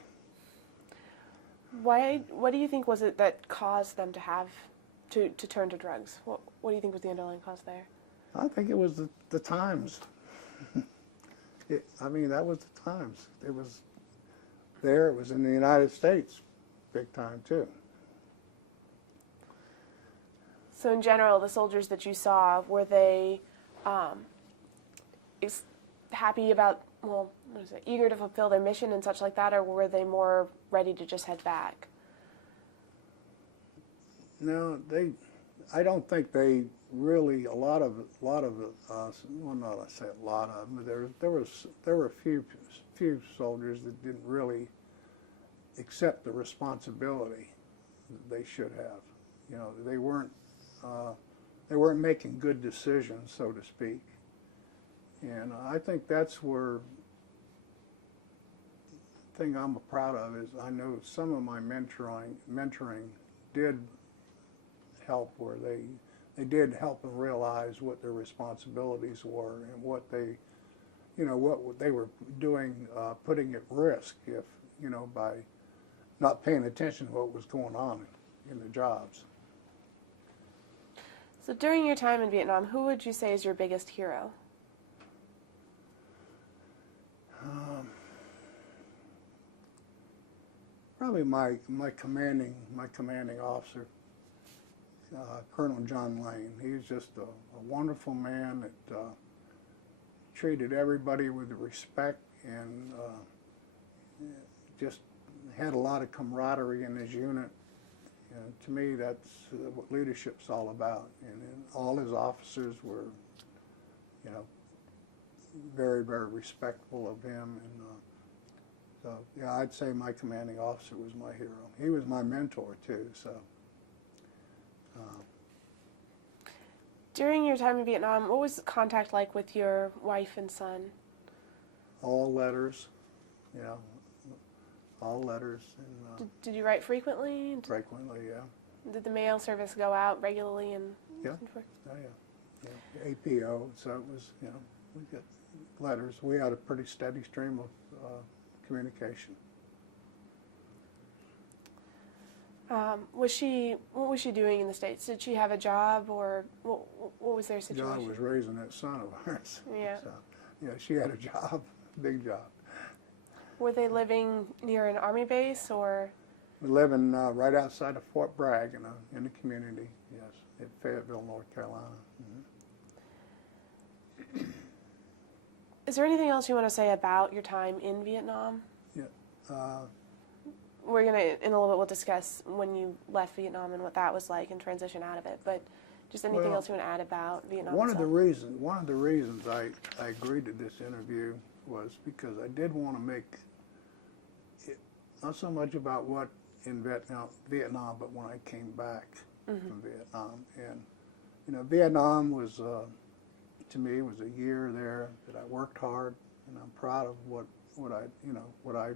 What do you think was it that caused them to turn to drugs? What do you think was the underlying cause there? I think it was the times. I mean, that was the times. It was there. It was in the United States, big time too. So in general, the soldiers that you saw, were they happy about, well, what is it, eager to fulfill their mission and such like that, or were they more ready to just head back? No, I don't think they really, a lot of well, not I say a lot of them, but there were a few soldiers that didn't really accept the responsibility that they should have. You know, they weren't making good decisions, so to speak. And I think that's where the thing I'm proud of is I know some of my mentoring did help, where they did help them realize what their responsibilities were and what they were doing, putting at risk if, by not paying attention to what was going on in the jobs. So during your time in Vietnam, who would you say is your biggest hero? Probably my commanding officer, Colonel John Lane. He's just a wonderful man that treated everybody with respect and just had a lot of camaraderie in his unit. And to me, that's what leadership's all about. And all his officers were, very, very respectful of him. And so, yeah, I'd say my commanding officer was my hero. He was my mentor too. So. During your time in Vietnam, what was contact like with your wife and son? All letters, all letters. And, did you write frequently? Frequently, yeah. Did the mail service go out regularly? And yeah. Oh, yeah. APO, so it was, we got letters. We had a pretty steady stream of communication. What was she doing in the States? Did she have a job, or what was their situation? John was raising that son of ours. Yeah. So, yeah, she had a job, big job. Were they living near an army base, or? We live in right outside of Fort Bragg in the community, yes, in Fayetteville, North Carolina. Mm-hmm. Is there anything else you want to say about your time in Vietnam? Yeah. We're going to, in a little bit, we'll discuss when you left Vietnam and what that was like and transition out of it, but just anything else you want to add about Vietnam One itself? of the reasons I agreed to this interview was because I did want to make it not so much about what in Vietnam, but when I came back from Vietnam. And, Vietnam was, to me, was a year there that I worked hard, and I'm proud of what I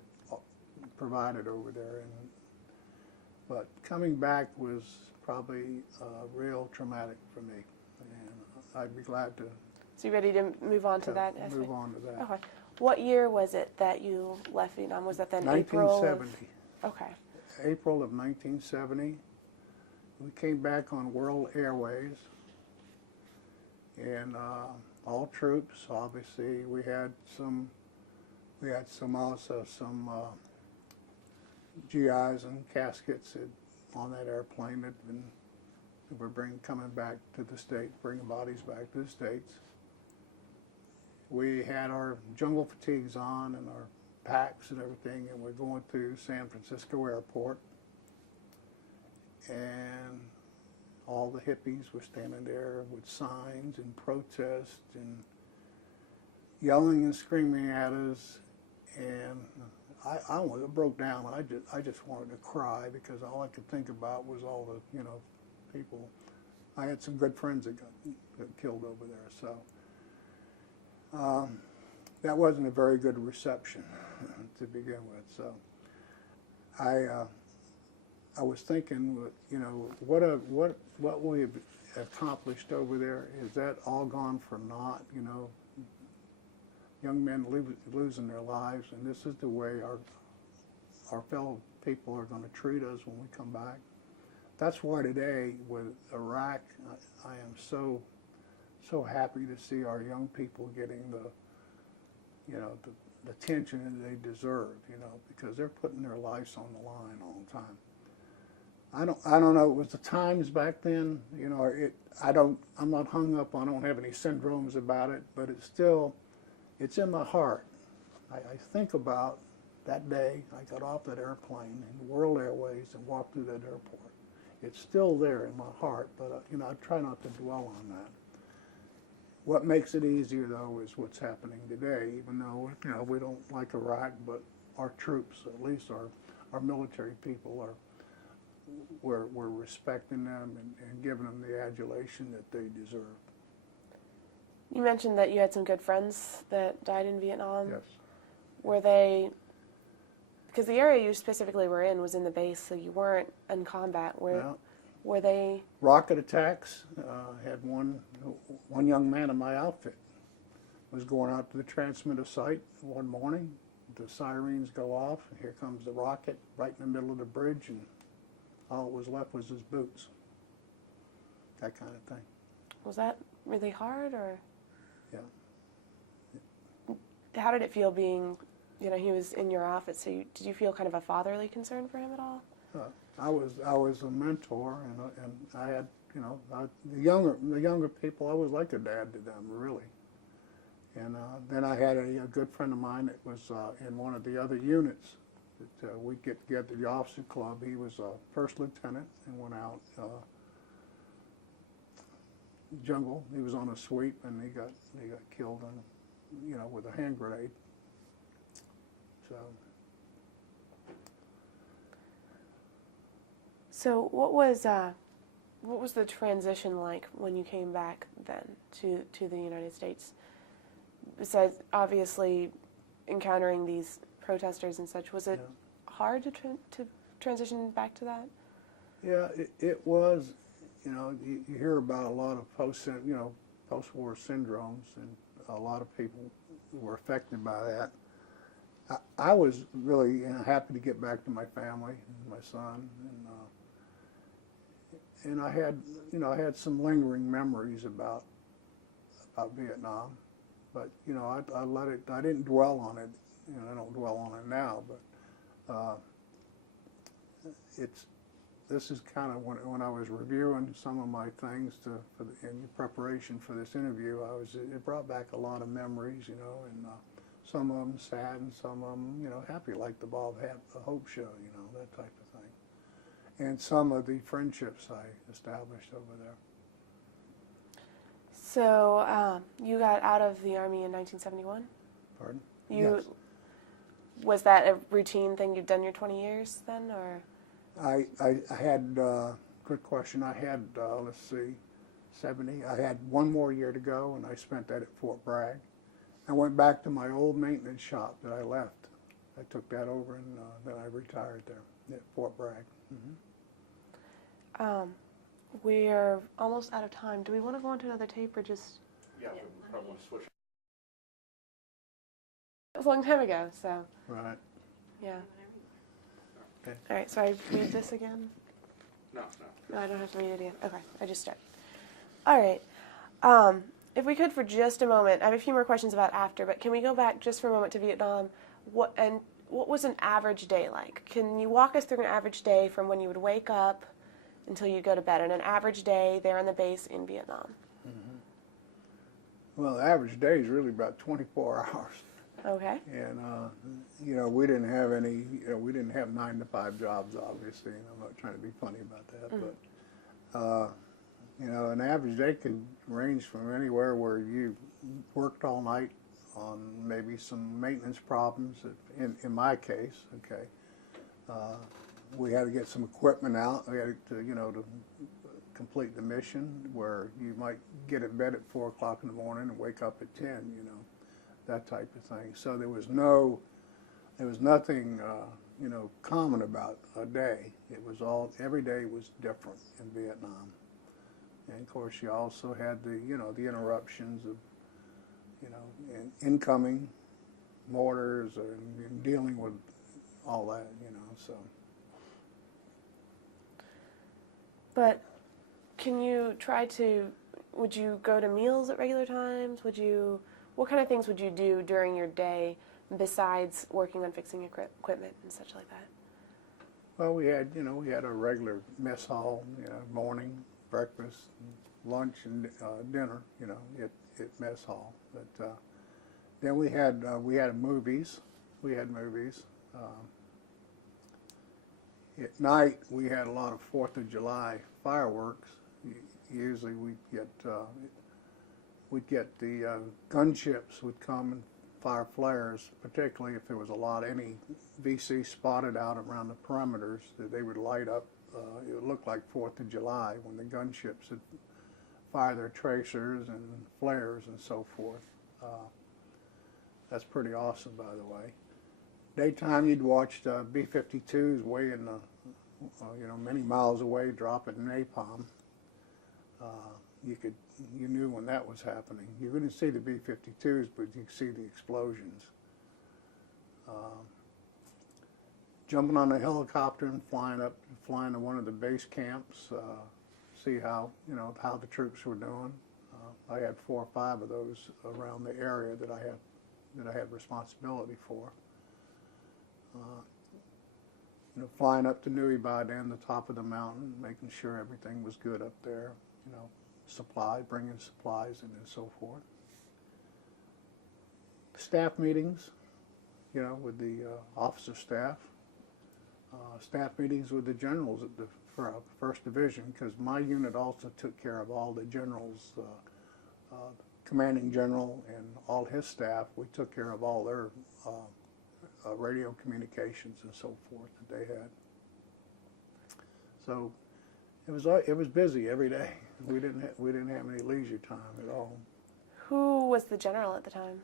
provided over there. But coming back was probably real traumatic for me, and I'd be glad to. So you ready to move on to that? Move on to that. Okay. What year was it that you left Vietnam? Was that then 1970. April? Okay. April of 1970. We came back on World Airways, and all troops. Obviously, we had also some GIs and caskets on that airplane that were coming back to the States, bringing bodies back to the States. We had our jungle fatigues on and our packs and everything, and we're going through San Francisco Airport, and all the hippies were standing there with signs and protest and yelling and screaming at us, and I almost broke down. I just wanted to cry because all I could think about was all the people. I had some good friends that got killed over there, so that wasn't a very good reception to begin with. So I was thinking, you know, what we've accomplished over there, is that all gone for naught? You know, young men losing their lives, and this is the way our fellow people are going to treat us when we come back. That's why today with Iraq, I am so happy to see our young people getting the attention that they deserve, you know, because they're putting their lives on the line all the time. I don't know. It was the times back then, you know. I'm not hung up on. I don't have any syndromes about it, but it's in my heart. I think about that day I got off that airplane in World Airways and walked through that airport. It's still there in my heart, but you know, I try not to dwell on that. What makes it easier, though, is what's happening today. Even though, you know, we don't like Iraq, but our troops, at least our military people, we're respecting them and giving them the adulation that they deserve. You mentioned that you had some good friends that died in Vietnam. Yes. Were they, because the area you specifically were in was in the base, so you weren't in combat. Were they? Rocket attacks. Had one young man in my outfit was going out to the transmitter site one morning. The sirens go off, and here comes the rocket right in the middle of the bridge, and all that was left was his boots. That kind of thing. Was that really hard, or? Yeah. How did it feel being, you know, he was in your outfit, so did you feel kind of a fatherly concern for him at all? I was a mentor, and I had, you know, the younger people, I was like a dad to them, really. And then I had a good friend of mine that was in one of the other units that we get together at the officer club. He was a first lieutenant and went out jungle. He was on a sweep, and he got killed, you know, with a hand grenade. So what was the transition like when you came back then to the United States? Besides obviously encountering these protesters and such, was it hard to transition back to that? Yeah, it was. You know, you hear about a lot of post-war syndromes, and a lot of people were affected by that. I was really happy to get back to my family and my son, and I had some lingering memories about Vietnam, but you know, I didn't dwell on it. You know, I don't dwell on it now, but this is kind of when I was reviewing some of my things in preparation for this interview. It brought back a lot of memories, you know, and some of them sad and some of them, you know, happy, like the Bob Hope show, you know, that type of thing. And some of the friendships I established over there. So you got out of the Army in 1971? Pardon? Yes. Was that a routine thing? You'd done your 20 years then, or? I had, good question, I had, let's see, 70. I had one more year to go, and I spent that at Fort Bragg. I went back to my old maintenance shop that I left. I took that over, and then I retired there at Fort Bragg. Mm-hmm. We're almost out of time. Do we want to go on to another tape, or just? Yeah, we probably want to switch. It was a long time ago, so. Right. Yeah. Okay. All right, so I read this again? No. No, I don't have to read it again. Okay, I just start. All right. If we could for just a moment, I have a few more questions about after, but can we go back just for a moment to Vietnam? What was an average day like? Can you walk us through an average day from when you would wake up until you go to bed, and an average day there on the base in Vietnam? Mm-hmm. Well, the average day is really about 24 hours. Okay. And, you know, we didn't have any, we didn't have 9-to-5 jobs, obviously, and I'm not trying to be funny about that, but, you know, an average day could range from anywhere where you worked all night on maybe some maintenance problems, in my case, okay. We had to get some equipment out. We had to, you know, to complete the mission, where you might get in bed at 4 o'clock in the morning and wake up at 10, you know, that type of thing. So there was nothing you know, common about a day. It was all, every day was different in Vietnam. And of course you also had the, you know, the interruptions of, you know, incoming mortars and dealing with all that, you know, so. But can you try to, would you go to meals at regular times? What kind of things would you do during your day besides working on fixing equipment and such like that? Well, we had, you know, we had a regular mess hall, you know, morning, breakfast, lunch, and dinner, you know, at mess hall. But then we had movies. We had movies. At night, we had a lot of 4th of July fireworks. Usually we'd get the gunships would come and fire flares, particularly if there was any VC spotted out around the perimeters, that they would light up. It would look like 4th of July when the gunships would fire their tracers and flares and so forth. That's pretty awesome, by the way. Daytime, you'd watch B-52s way in the, you know, many miles away, dropping napalm. You knew when that was happening. You couldn't see the B-52s, but you could see the explosions. Jumping on a helicopter and flying to one of the base camps, see how, you know, how the troops were doing. I had 4 or 5 of those around the area that I had responsibility for. You know, flying up to Nui Baden, the top of the mountain, making sure everything was good up there. You know, bringing supplies in and so forth. Staff meetings, you know, with the officer staff. Staff meetings with the generals at the First Division, because my unit also took care of all the generals, commanding general and all his staff. We took care of all their radio communications and so forth that they had. So it was busy every day. We didn't have any leisure time at all. Who was the general at the time?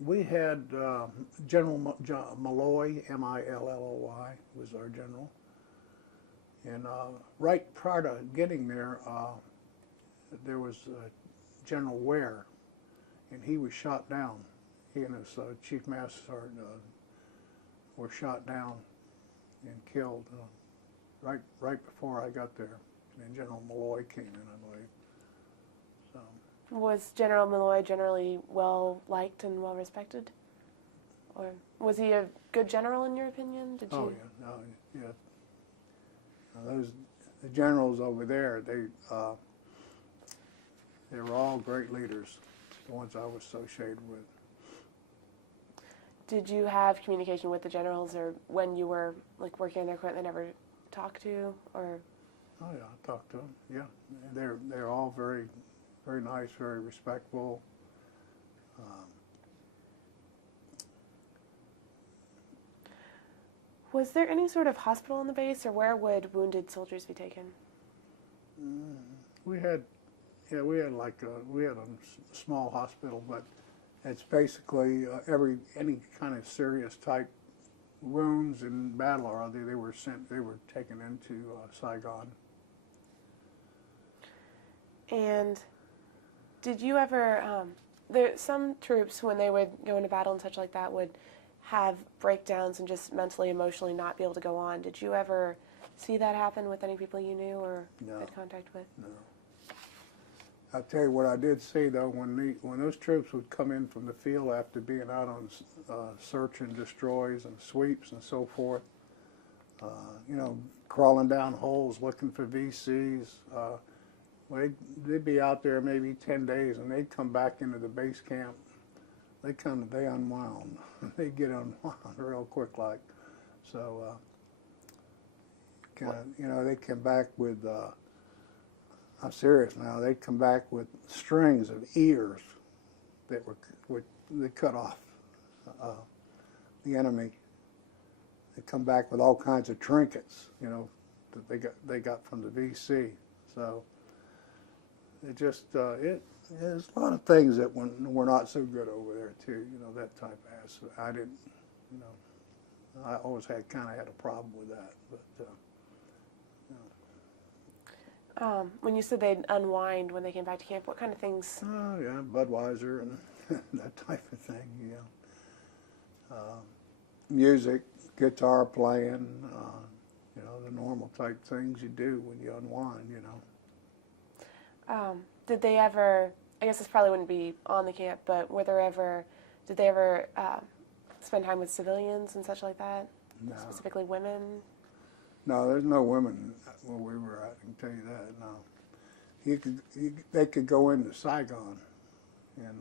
We had General Malloy, M-I-L-L-O-Y, was our general. And right prior to getting there, there was General Ware, and he was shot down. He and his Chief Master Sergeant were shot down and killed right before I got there. And then General Malloy came in, I believe. So. Was General Malloy generally well liked and well respected, or was he a good general in your opinion? Did you? Oh yeah, no, yeah. The generals over there, they were all great leaders, the ones I was associated with. Did you have communication with the generals, or when you were like working on their equipment, ever talk to, or? Oh yeah, I talked to them. Yeah, they're all very, very nice, very respectful. Was there any sort of hospital on the base, or where would wounded soldiers be taken? We had a small hospital, but it's basically any kind of serious type wounds in battle, or they were taken into Saigon. And did you ever, some troops, when they would go into battle and such like that, would have breakdowns and just mentally, emotionally not be able to go on. Did you ever see that happen with any people you knew or had contact with? No. I'll tell you what I did see, though, when those troops would come in from the field after being out on search and destroys and sweeps and so forth, you know, crawling down holes looking for VCs, they'd be out there maybe 10 days, and they'd come back into the base camp. They unwound. They get unwound real quick, like. So, you know, they come back with, I'm serious now, they come back with strings of ears that they cut off the enemy. They come back with all kinds of trinkets, you know, that they got from the VC. So, it just, there's a lot of things that were not so good over there too, you know, that type of aspect. I didn't, you know, I always kind of had a problem with that. But When you said they'd unwind when they came back to camp, what kind of things? oh yeah, Budweiser and that type of thing. Music, guitar playing, the normal type things you do when you unwind. Did they ever? I guess this probably wouldn't be on the camp, but did they ever spend time with civilians and such like that? No. Specifically women? No, there's no women where we were at. I can tell you that. No, they could go into Saigon, and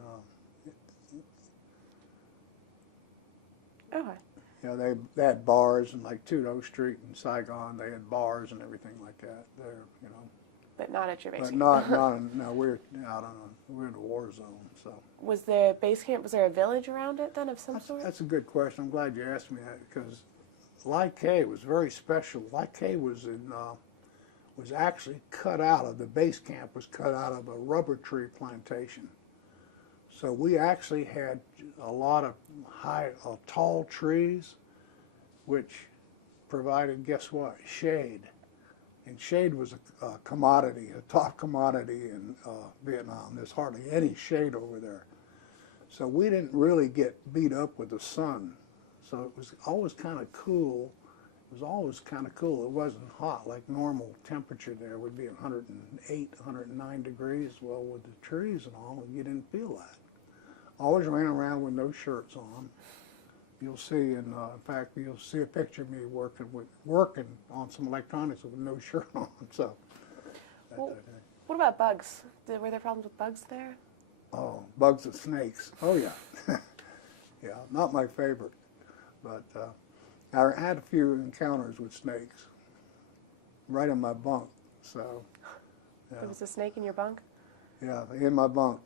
Okay. they had bars in like Tudo Street in Saigon. They had bars and everything like that there. But not at your base But camp. no, we're out we're in a war zone. So Was the base camp? Was there a village around it then of some sort? that's a good question. I'm glad you asked me that because Light K was very special. Light K was actually cut out of the base camp was cut out of a rubber tree plantation. So we actually had a lot of tall trees, which provided, guess what, shade. And shade was a commodity, a top commodity in Vietnam. There's hardly any shade over there. So we didn't really get beat up with the sun. So it was always kind of cool. It was always kind of cool. It wasn't hot like normal temperature there would be 108, 109 degrees. Well, with the trees and all, you didn't feel that. Always ran around with no shirts on. You'll see, in fact, you'll see a picture of me working on some electronics with no shirt on. So, Well, what about bugs? Were there problems with bugs there? oh, bugs and snakes. Oh yeah, yeah. Not my favorite, but I had a few encounters with snakes right in my bunk. So, yeah, There was a snake in your bunk? yeah, in my bunk.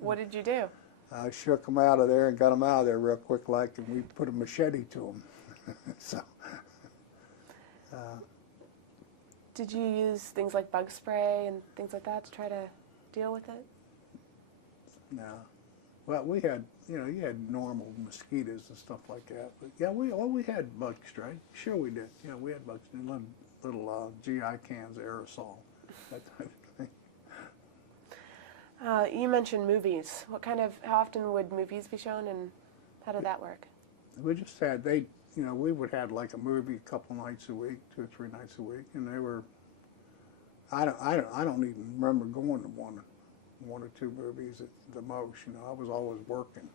What did you do? I shook them out of there and got them out of there real quick, like, and we put a machete to them. So, Did you use things like bug spray and things like that to try to deal with it? no. Well, we had, you had normal mosquitoes and stuff like that. But yeah, we had bug spray. Sure, we did. Yeah, we had bug spray, little GI cans, aerosol, that type of thing. You mentioned movies. How often would movies be shown, and how did that work? We just had, we would have like a movie a couple nights a week, 2 or 3 nights a week, and they were, I don't even remember going to one or two movies at the most. I was always working.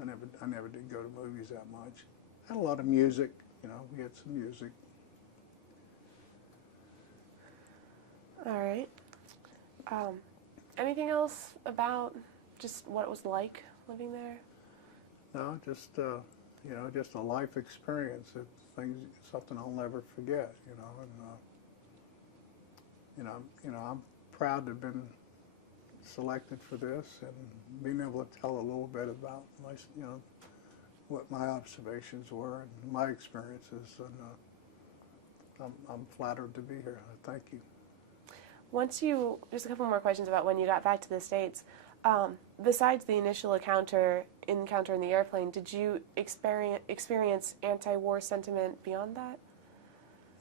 I never did go to movies that much. Had a lot of music. We had some music. All right. Anything else about just what it was like living there? No, just just a life experience. It's something I'll never forget. And I'm proud to have been selected for this and being able to tell a little bit about what my observations were and my experiences. And I'm flattered to be here. Thank you. Just a couple more questions about when you got back to the States. Besides the initial encounter in the airplane, did you experience anti-war sentiment beyond that?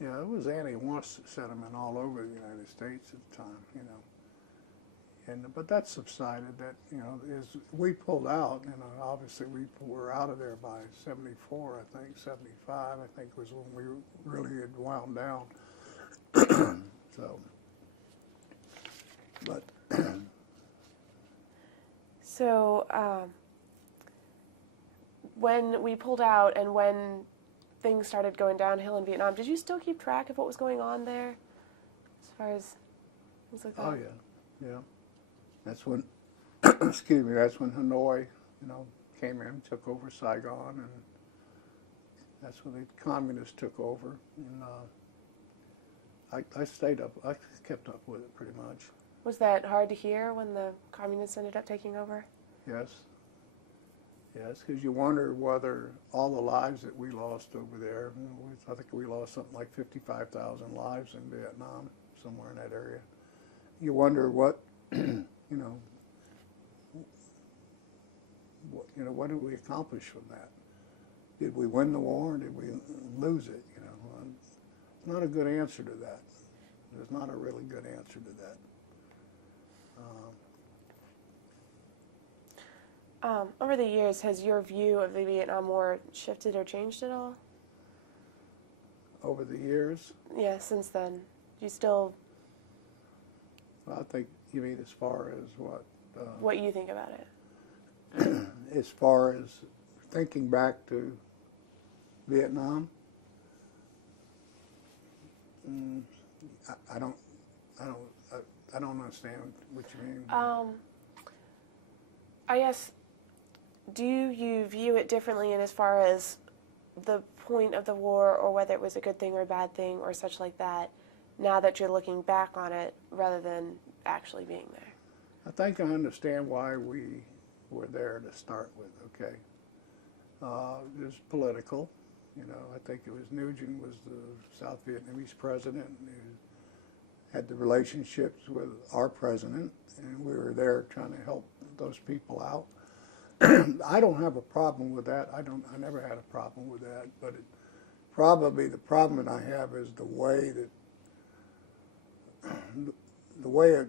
Yeah, it was anti-war sentiment all over the United States at the time, but that subsided. That as we pulled out, obviously we were out of there by '74, I think '75. I think was when we really had wound down. So. But So when we pulled out and when things started going downhill in Vietnam, did you still keep track of what was going on there as far as things like that? oh yeah. That's when, excuse me, that's when Hanoi, came in, took over Saigon, and that's when the communists took over. And I kept up with it pretty much. Was that hard to hear when the communists ended up taking over? Yes, because you wonder whether all the lives that we lost over there, I think we lost something like 55,000 lives in Vietnam, somewhere in that area. You wonder what, what did we accomplish from that? did we win the war or did we lose it? You know, it's not a good answer to that. There's not a really good answer to that. Over the years, has your view of the Vietnam War shifted or changed at all? Over the years, Yeah, since then. Do you still, I think you mean as far as what you think about it? as far as thinking back to Vietnam. I don't understand what you mean. I guess, do you view it differently in as far as the point of the war or whether it was a good thing or a bad thing or such like that now that you're looking back on it rather than actually being there? I think I understand why we were there to start with, okay? It was political. You know, I think it was Nugent was the South Vietnamese president who had the relationships with our president, and we were there trying to help those people out. I don't have a problem with that. I never had a problem with that, but probably the problem that I have is the way that the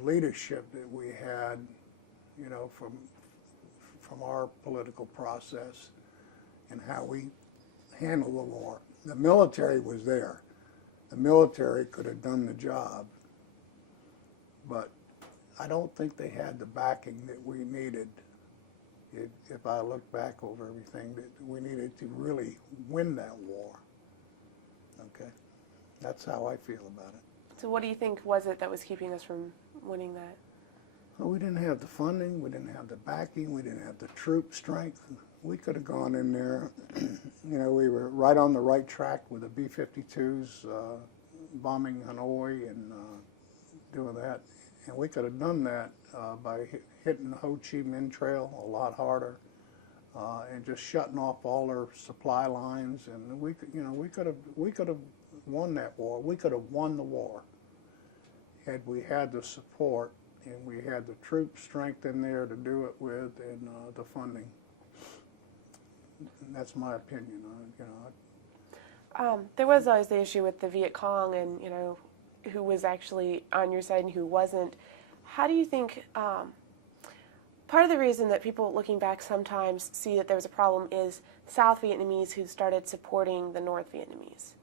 leadership that we had, you know, from our political process and how we handled the war. The military was there. The military could have done the job, but I don't think they had the backing that we needed. If I look back over everything, that we needed to really win that war. Okay, that's how I feel about it. So what do you think was it that was keeping us from winning that? Well, we didn't have the funding, we didn't have the backing, we didn't have the troop strength. We could have gone in there, you know, we were right on the right track with the B-52s bombing Hanoi and doing that. And we could have done that by hitting the Ho Chi Minh Trail a lot harder and just shutting off all their supply lines. And we could, you know, we could have won that war. We could have won the war had we had the support and we had the troop strength in there to do it with and the funding. That's my opinion on it, you know. There was always the issue with the Viet Cong and, you know, who was actually on your side and who wasn't. How do you think, part of the reason that people looking back sometimes see that there was a problem is South Vietnamese who started supporting the North Vietnamese.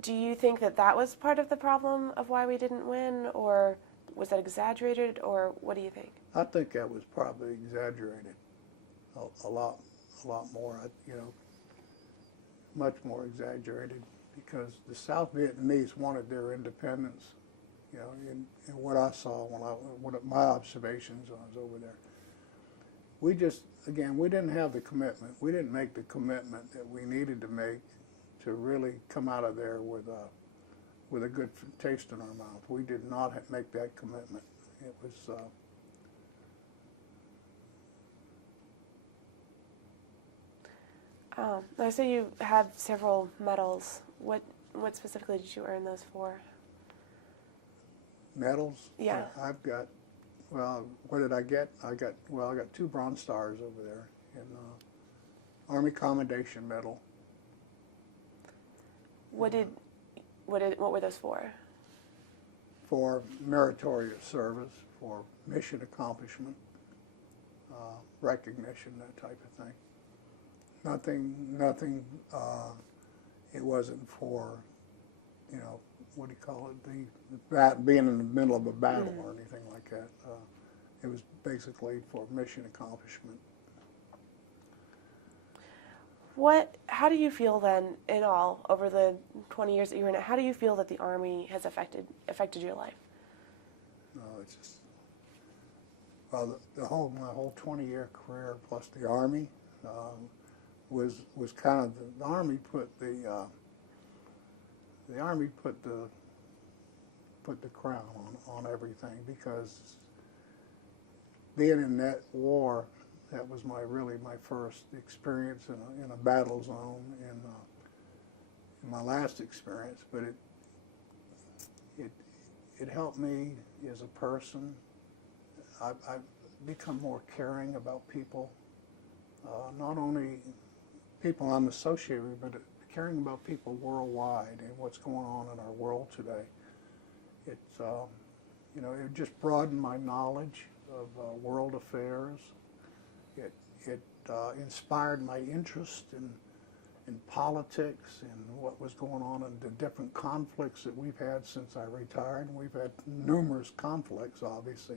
Do you think that that was part of the problem of why we didn't win, or was that exaggerated, or what do you think? I think that was probably exaggerated a lot more, you know, much more exaggerated, because the South Vietnamese wanted their independence, you know, in what I saw what my observations when I was over there. We just, again, we didn't have the commitment. We didn't make the commitment that we needed to make to really come out of there with a good taste in our mouth. We did not make that commitment. It was I say you have several medals. What specifically did you earn those for? medals. Yeah. I've got, well, what did I get? I got 2 Bronze Stars over there and Army Commendation Medal. What were those for? For meritorious service, for mission accomplishment, recognition, that type of thing. Nothing, it wasn't for, you know, what do you call it, being in the middle of a battle or anything like that. It was basically for mission accomplishment. How do you feel then, in all, over the 20 years that you were in it, how do you feel that the Army has affected your life? No, it's just, well, my whole 20-year career plus the Army was kind of, the Army put the crown on everything, because being in that war, that was my first experience in a battle zone, and my last experience. But it helped me as a person. I've become more caring about people, not only people I'm associated with, but caring about people worldwide and what's going on in our world today. It's, you know, it just broadened my knowledge of world affairs. It inspired my interest in politics and what was going on and the different conflicts that we've had since I retired. We've had numerous conflicts, obviously.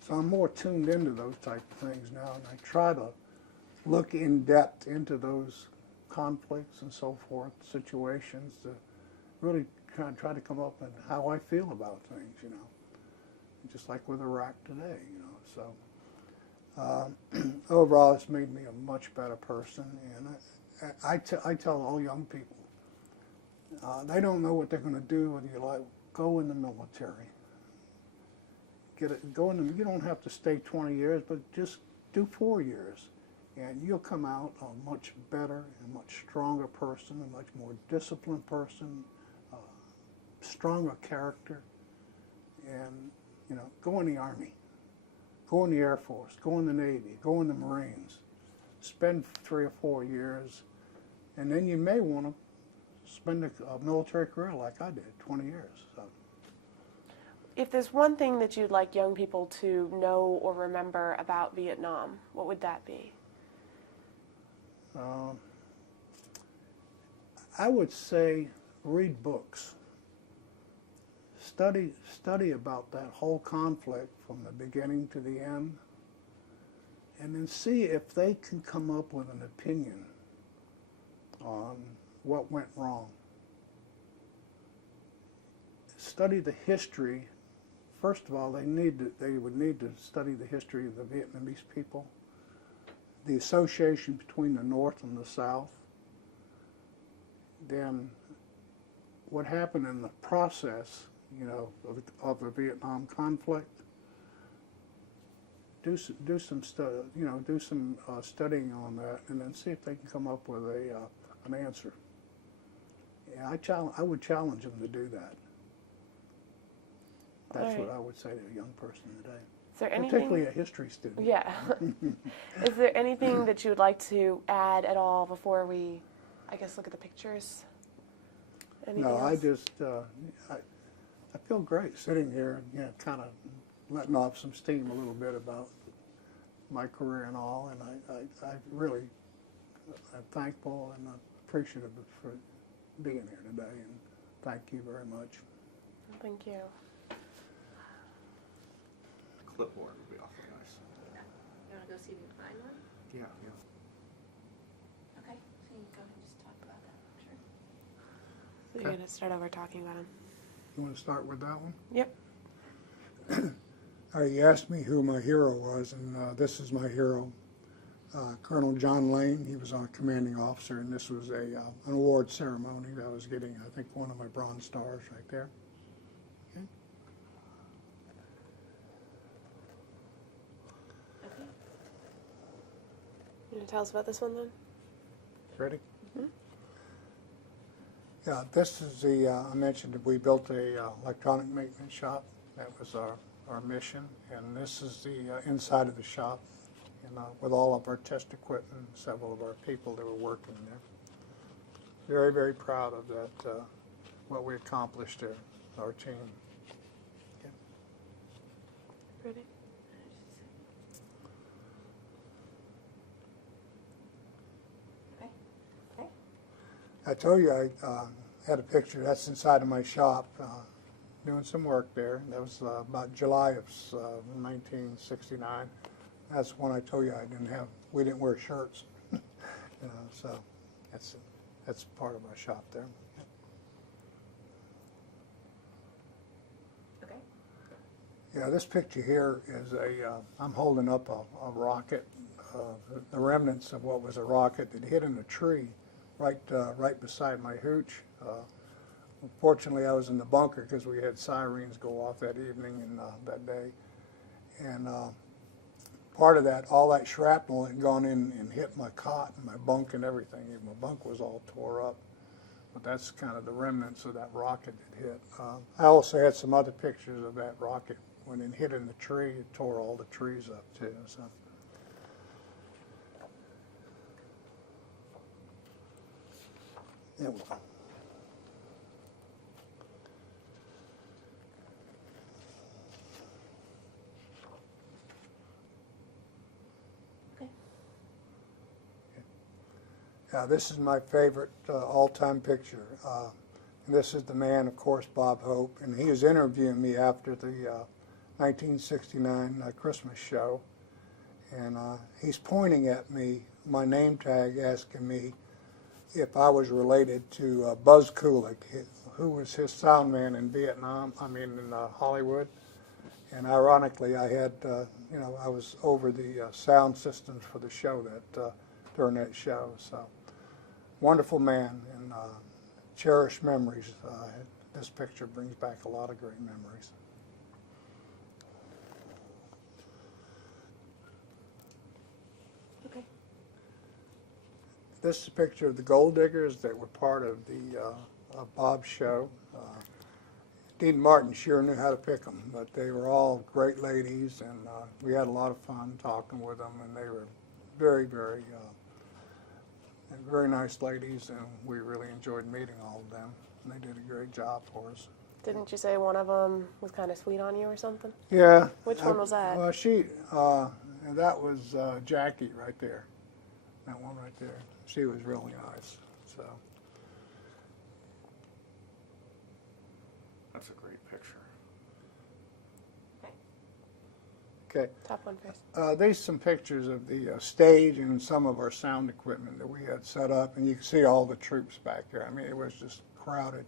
So I'm more tuned into those type of things now, and I try to look in depth into those conflicts and so forth, situations, to really try to come up with how I feel about things, you know. Just like with Iraq today, you know. So overall, it's made me a much better person, and I tell all young people, they don't know what they're going to do with your life. Go in the military. Go in. You don't have to stay 20 years, but just do 4 years, and you'll come out a much better and much stronger person, a much more disciplined person, stronger character. And you know, go in the Army, go in the Air Force, go in the Navy, go in the Marines. Spend 3 or 4 years, and then you may want to spend a military career like I did, 20 years. So. If there's one thing that you'd like young people to know or remember about Vietnam, what would that be? I would say read books. Study about that whole conflict from the beginning to the end, and then see if they can come up with an opinion on what went wrong. Study the history. First of all, they would need to study the history of the Vietnamese people, the association between the North and the South, then what happened in the process, you know, of the Vietnam conflict. Do some studying on that, and then see if they can come up with an answer. Yeah, I would challenge them to do that. That's what I would say to a young person today. Is there anything, particularly a history student. Yeah. Is there anything that you would like to add at all before we, I guess, look at the pictures? Anything No, else? I just, I feel great sitting here, you know, kind of letting off some steam a little bit about my career and all, and I really am thankful and appreciative for being here today, and thank you very much. Thank you. Clipboard would be awfully nice. Yeah. You want to go see if you can find one? Yeah, yeah. Okay. So you go ahead and just talk about that. Sure. So you're going to start over talking about him. You want to start with that one? Yep. You asked me who my hero was, and this is my hero, Colonel John Lane. He was our commanding officer, and this was an award ceremony that I was getting, I think, one of my Bronze Stars right there. Okay. Okay. You want to tell us about this one then? Ready? Mm-hmm. Yeah, this is I mentioned that we built a electronic maintenance shop. That was our mission, and this is the inside of the shop, and with all of our test equipment, several of our people that were working there. Very, very proud of that, what we accomplished there, our team. Okay. Ready? Okay. Okay. I told you I had a picture. That's inside of my shop, doing some work there. That was about July of 1969. That's when I told you we didn't wear shirts. So that's part of our shop there. Okay. Yeah, this picture here is I'm holding up a rocket, the remnants of what was a rocket that hit in a tree right beside my hooch. Unfortunately, I was in the bunker because we had sirens go off that evening and that day. And part of that, all that shrapnel had gone in and hit my cot and my bunk and everything. My bunk was all tore up. But that's kind of the remnants of that rocket that hit. I also had some other pictures of that rocket. When it hit in the tree, it tore all the trees up too. So. There we go. Okay. This is my favorite all-time picture. And this is the man, of course, Bob Hope, and he was interviewing me after the 1969 Christmas show, and he's pointing at me, my name tag, asking me if I was related to Buzz Kulig, who was his sound man in Vietnam, in Hollywood. And ironically, I had, I was over the sound systems for the show during that show. So, wonderful man, and cherished memories. This picture brings back a lot of great memories. Okay. This is a picture of the gold diggers that were part of the Bob's show. Dean Martin sure knew how to pick them, but they were all great ladies, and we had a lot of fun talking with them, and they were very, very, very nice ladies, and we really enjoyed meeting all of them, and they did a great job for us. Didn't you say one of them was kind of sweet on you or something? Yeah. Which one was that? Well, that was Jackie right there. That one right there. She was really nice. So. That's a great picture. Okay. Top one first. These are some pictures of the stage and some of our sound equipment that we had set up, and you can see all the troops back there. I mean, it was just crowded.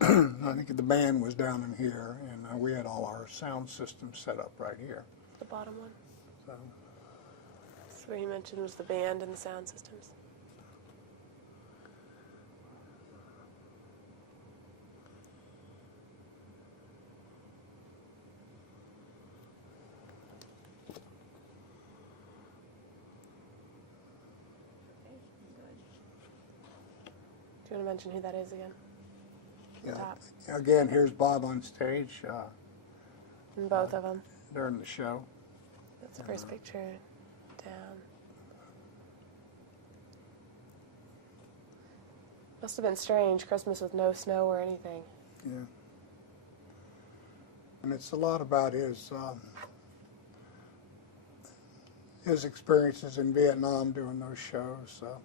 I think the band was down in here, and we had all our sound systems set up right here. The bottom one. So. That's what you mentioned was the band and the sound systems. Do you want to mention who that is again? Yeah. Top. Again, here's Bob on stage And both of them. during the show. That's the first picture down. Must have been strange, Christmas with no snow or anything. Yeah. And it's a lot about his experiences in Vietnam doing those shows. So.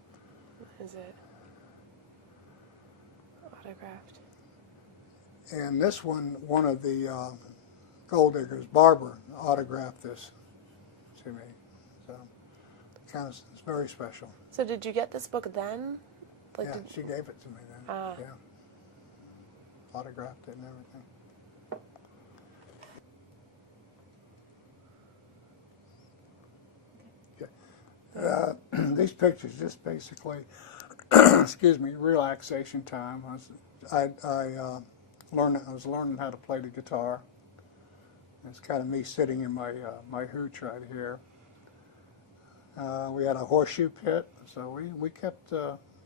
Is it autographed? And this one of the gold diggers, Barbara, autographed this to me. So it's very special. So did you get this book then? Yeah, she gave it to me then. Ah. Yeah. Autographed it and everything. Okay. These pictures just basically, excuse me, relaxation time. I was learning how to play the guitar. It's kind of me sitting in my hooch right here. We had a horseshoe pit, so we kept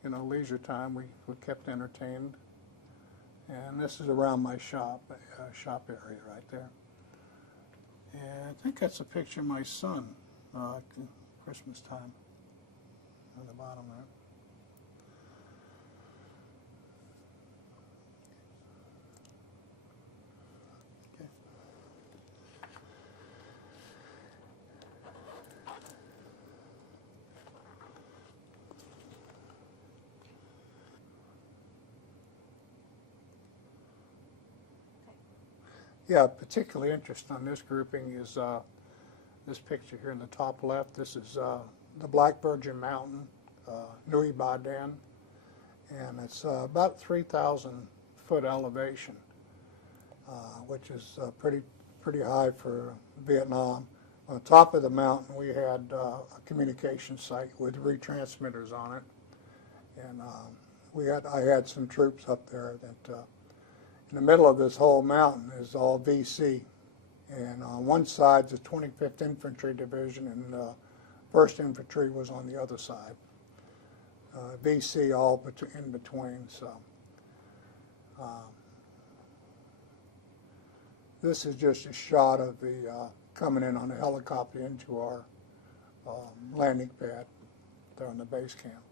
leisure time. We kept entertained. And this is around my shop area right there. And I think that's a picture of my son, Christmas time, on the bottom there. Yeah, particularly interest on this grouping is this picture here in the top left. This is the Black Virgin Mountain, Nui Ba Dan, and it's about 3,000 foot elevation, which is pretty high for Vietnam. On the top of the mountain, we had a communication site with retransmitters on it, and I had some troops up there that. In the middle of this whole mountain is all VC, and on one side is the 25th Infantry Division, and First Infantry was on the other side. VC all in between. So this is just a shot of the coming in on a helicopter into our landing pad there on the base camp.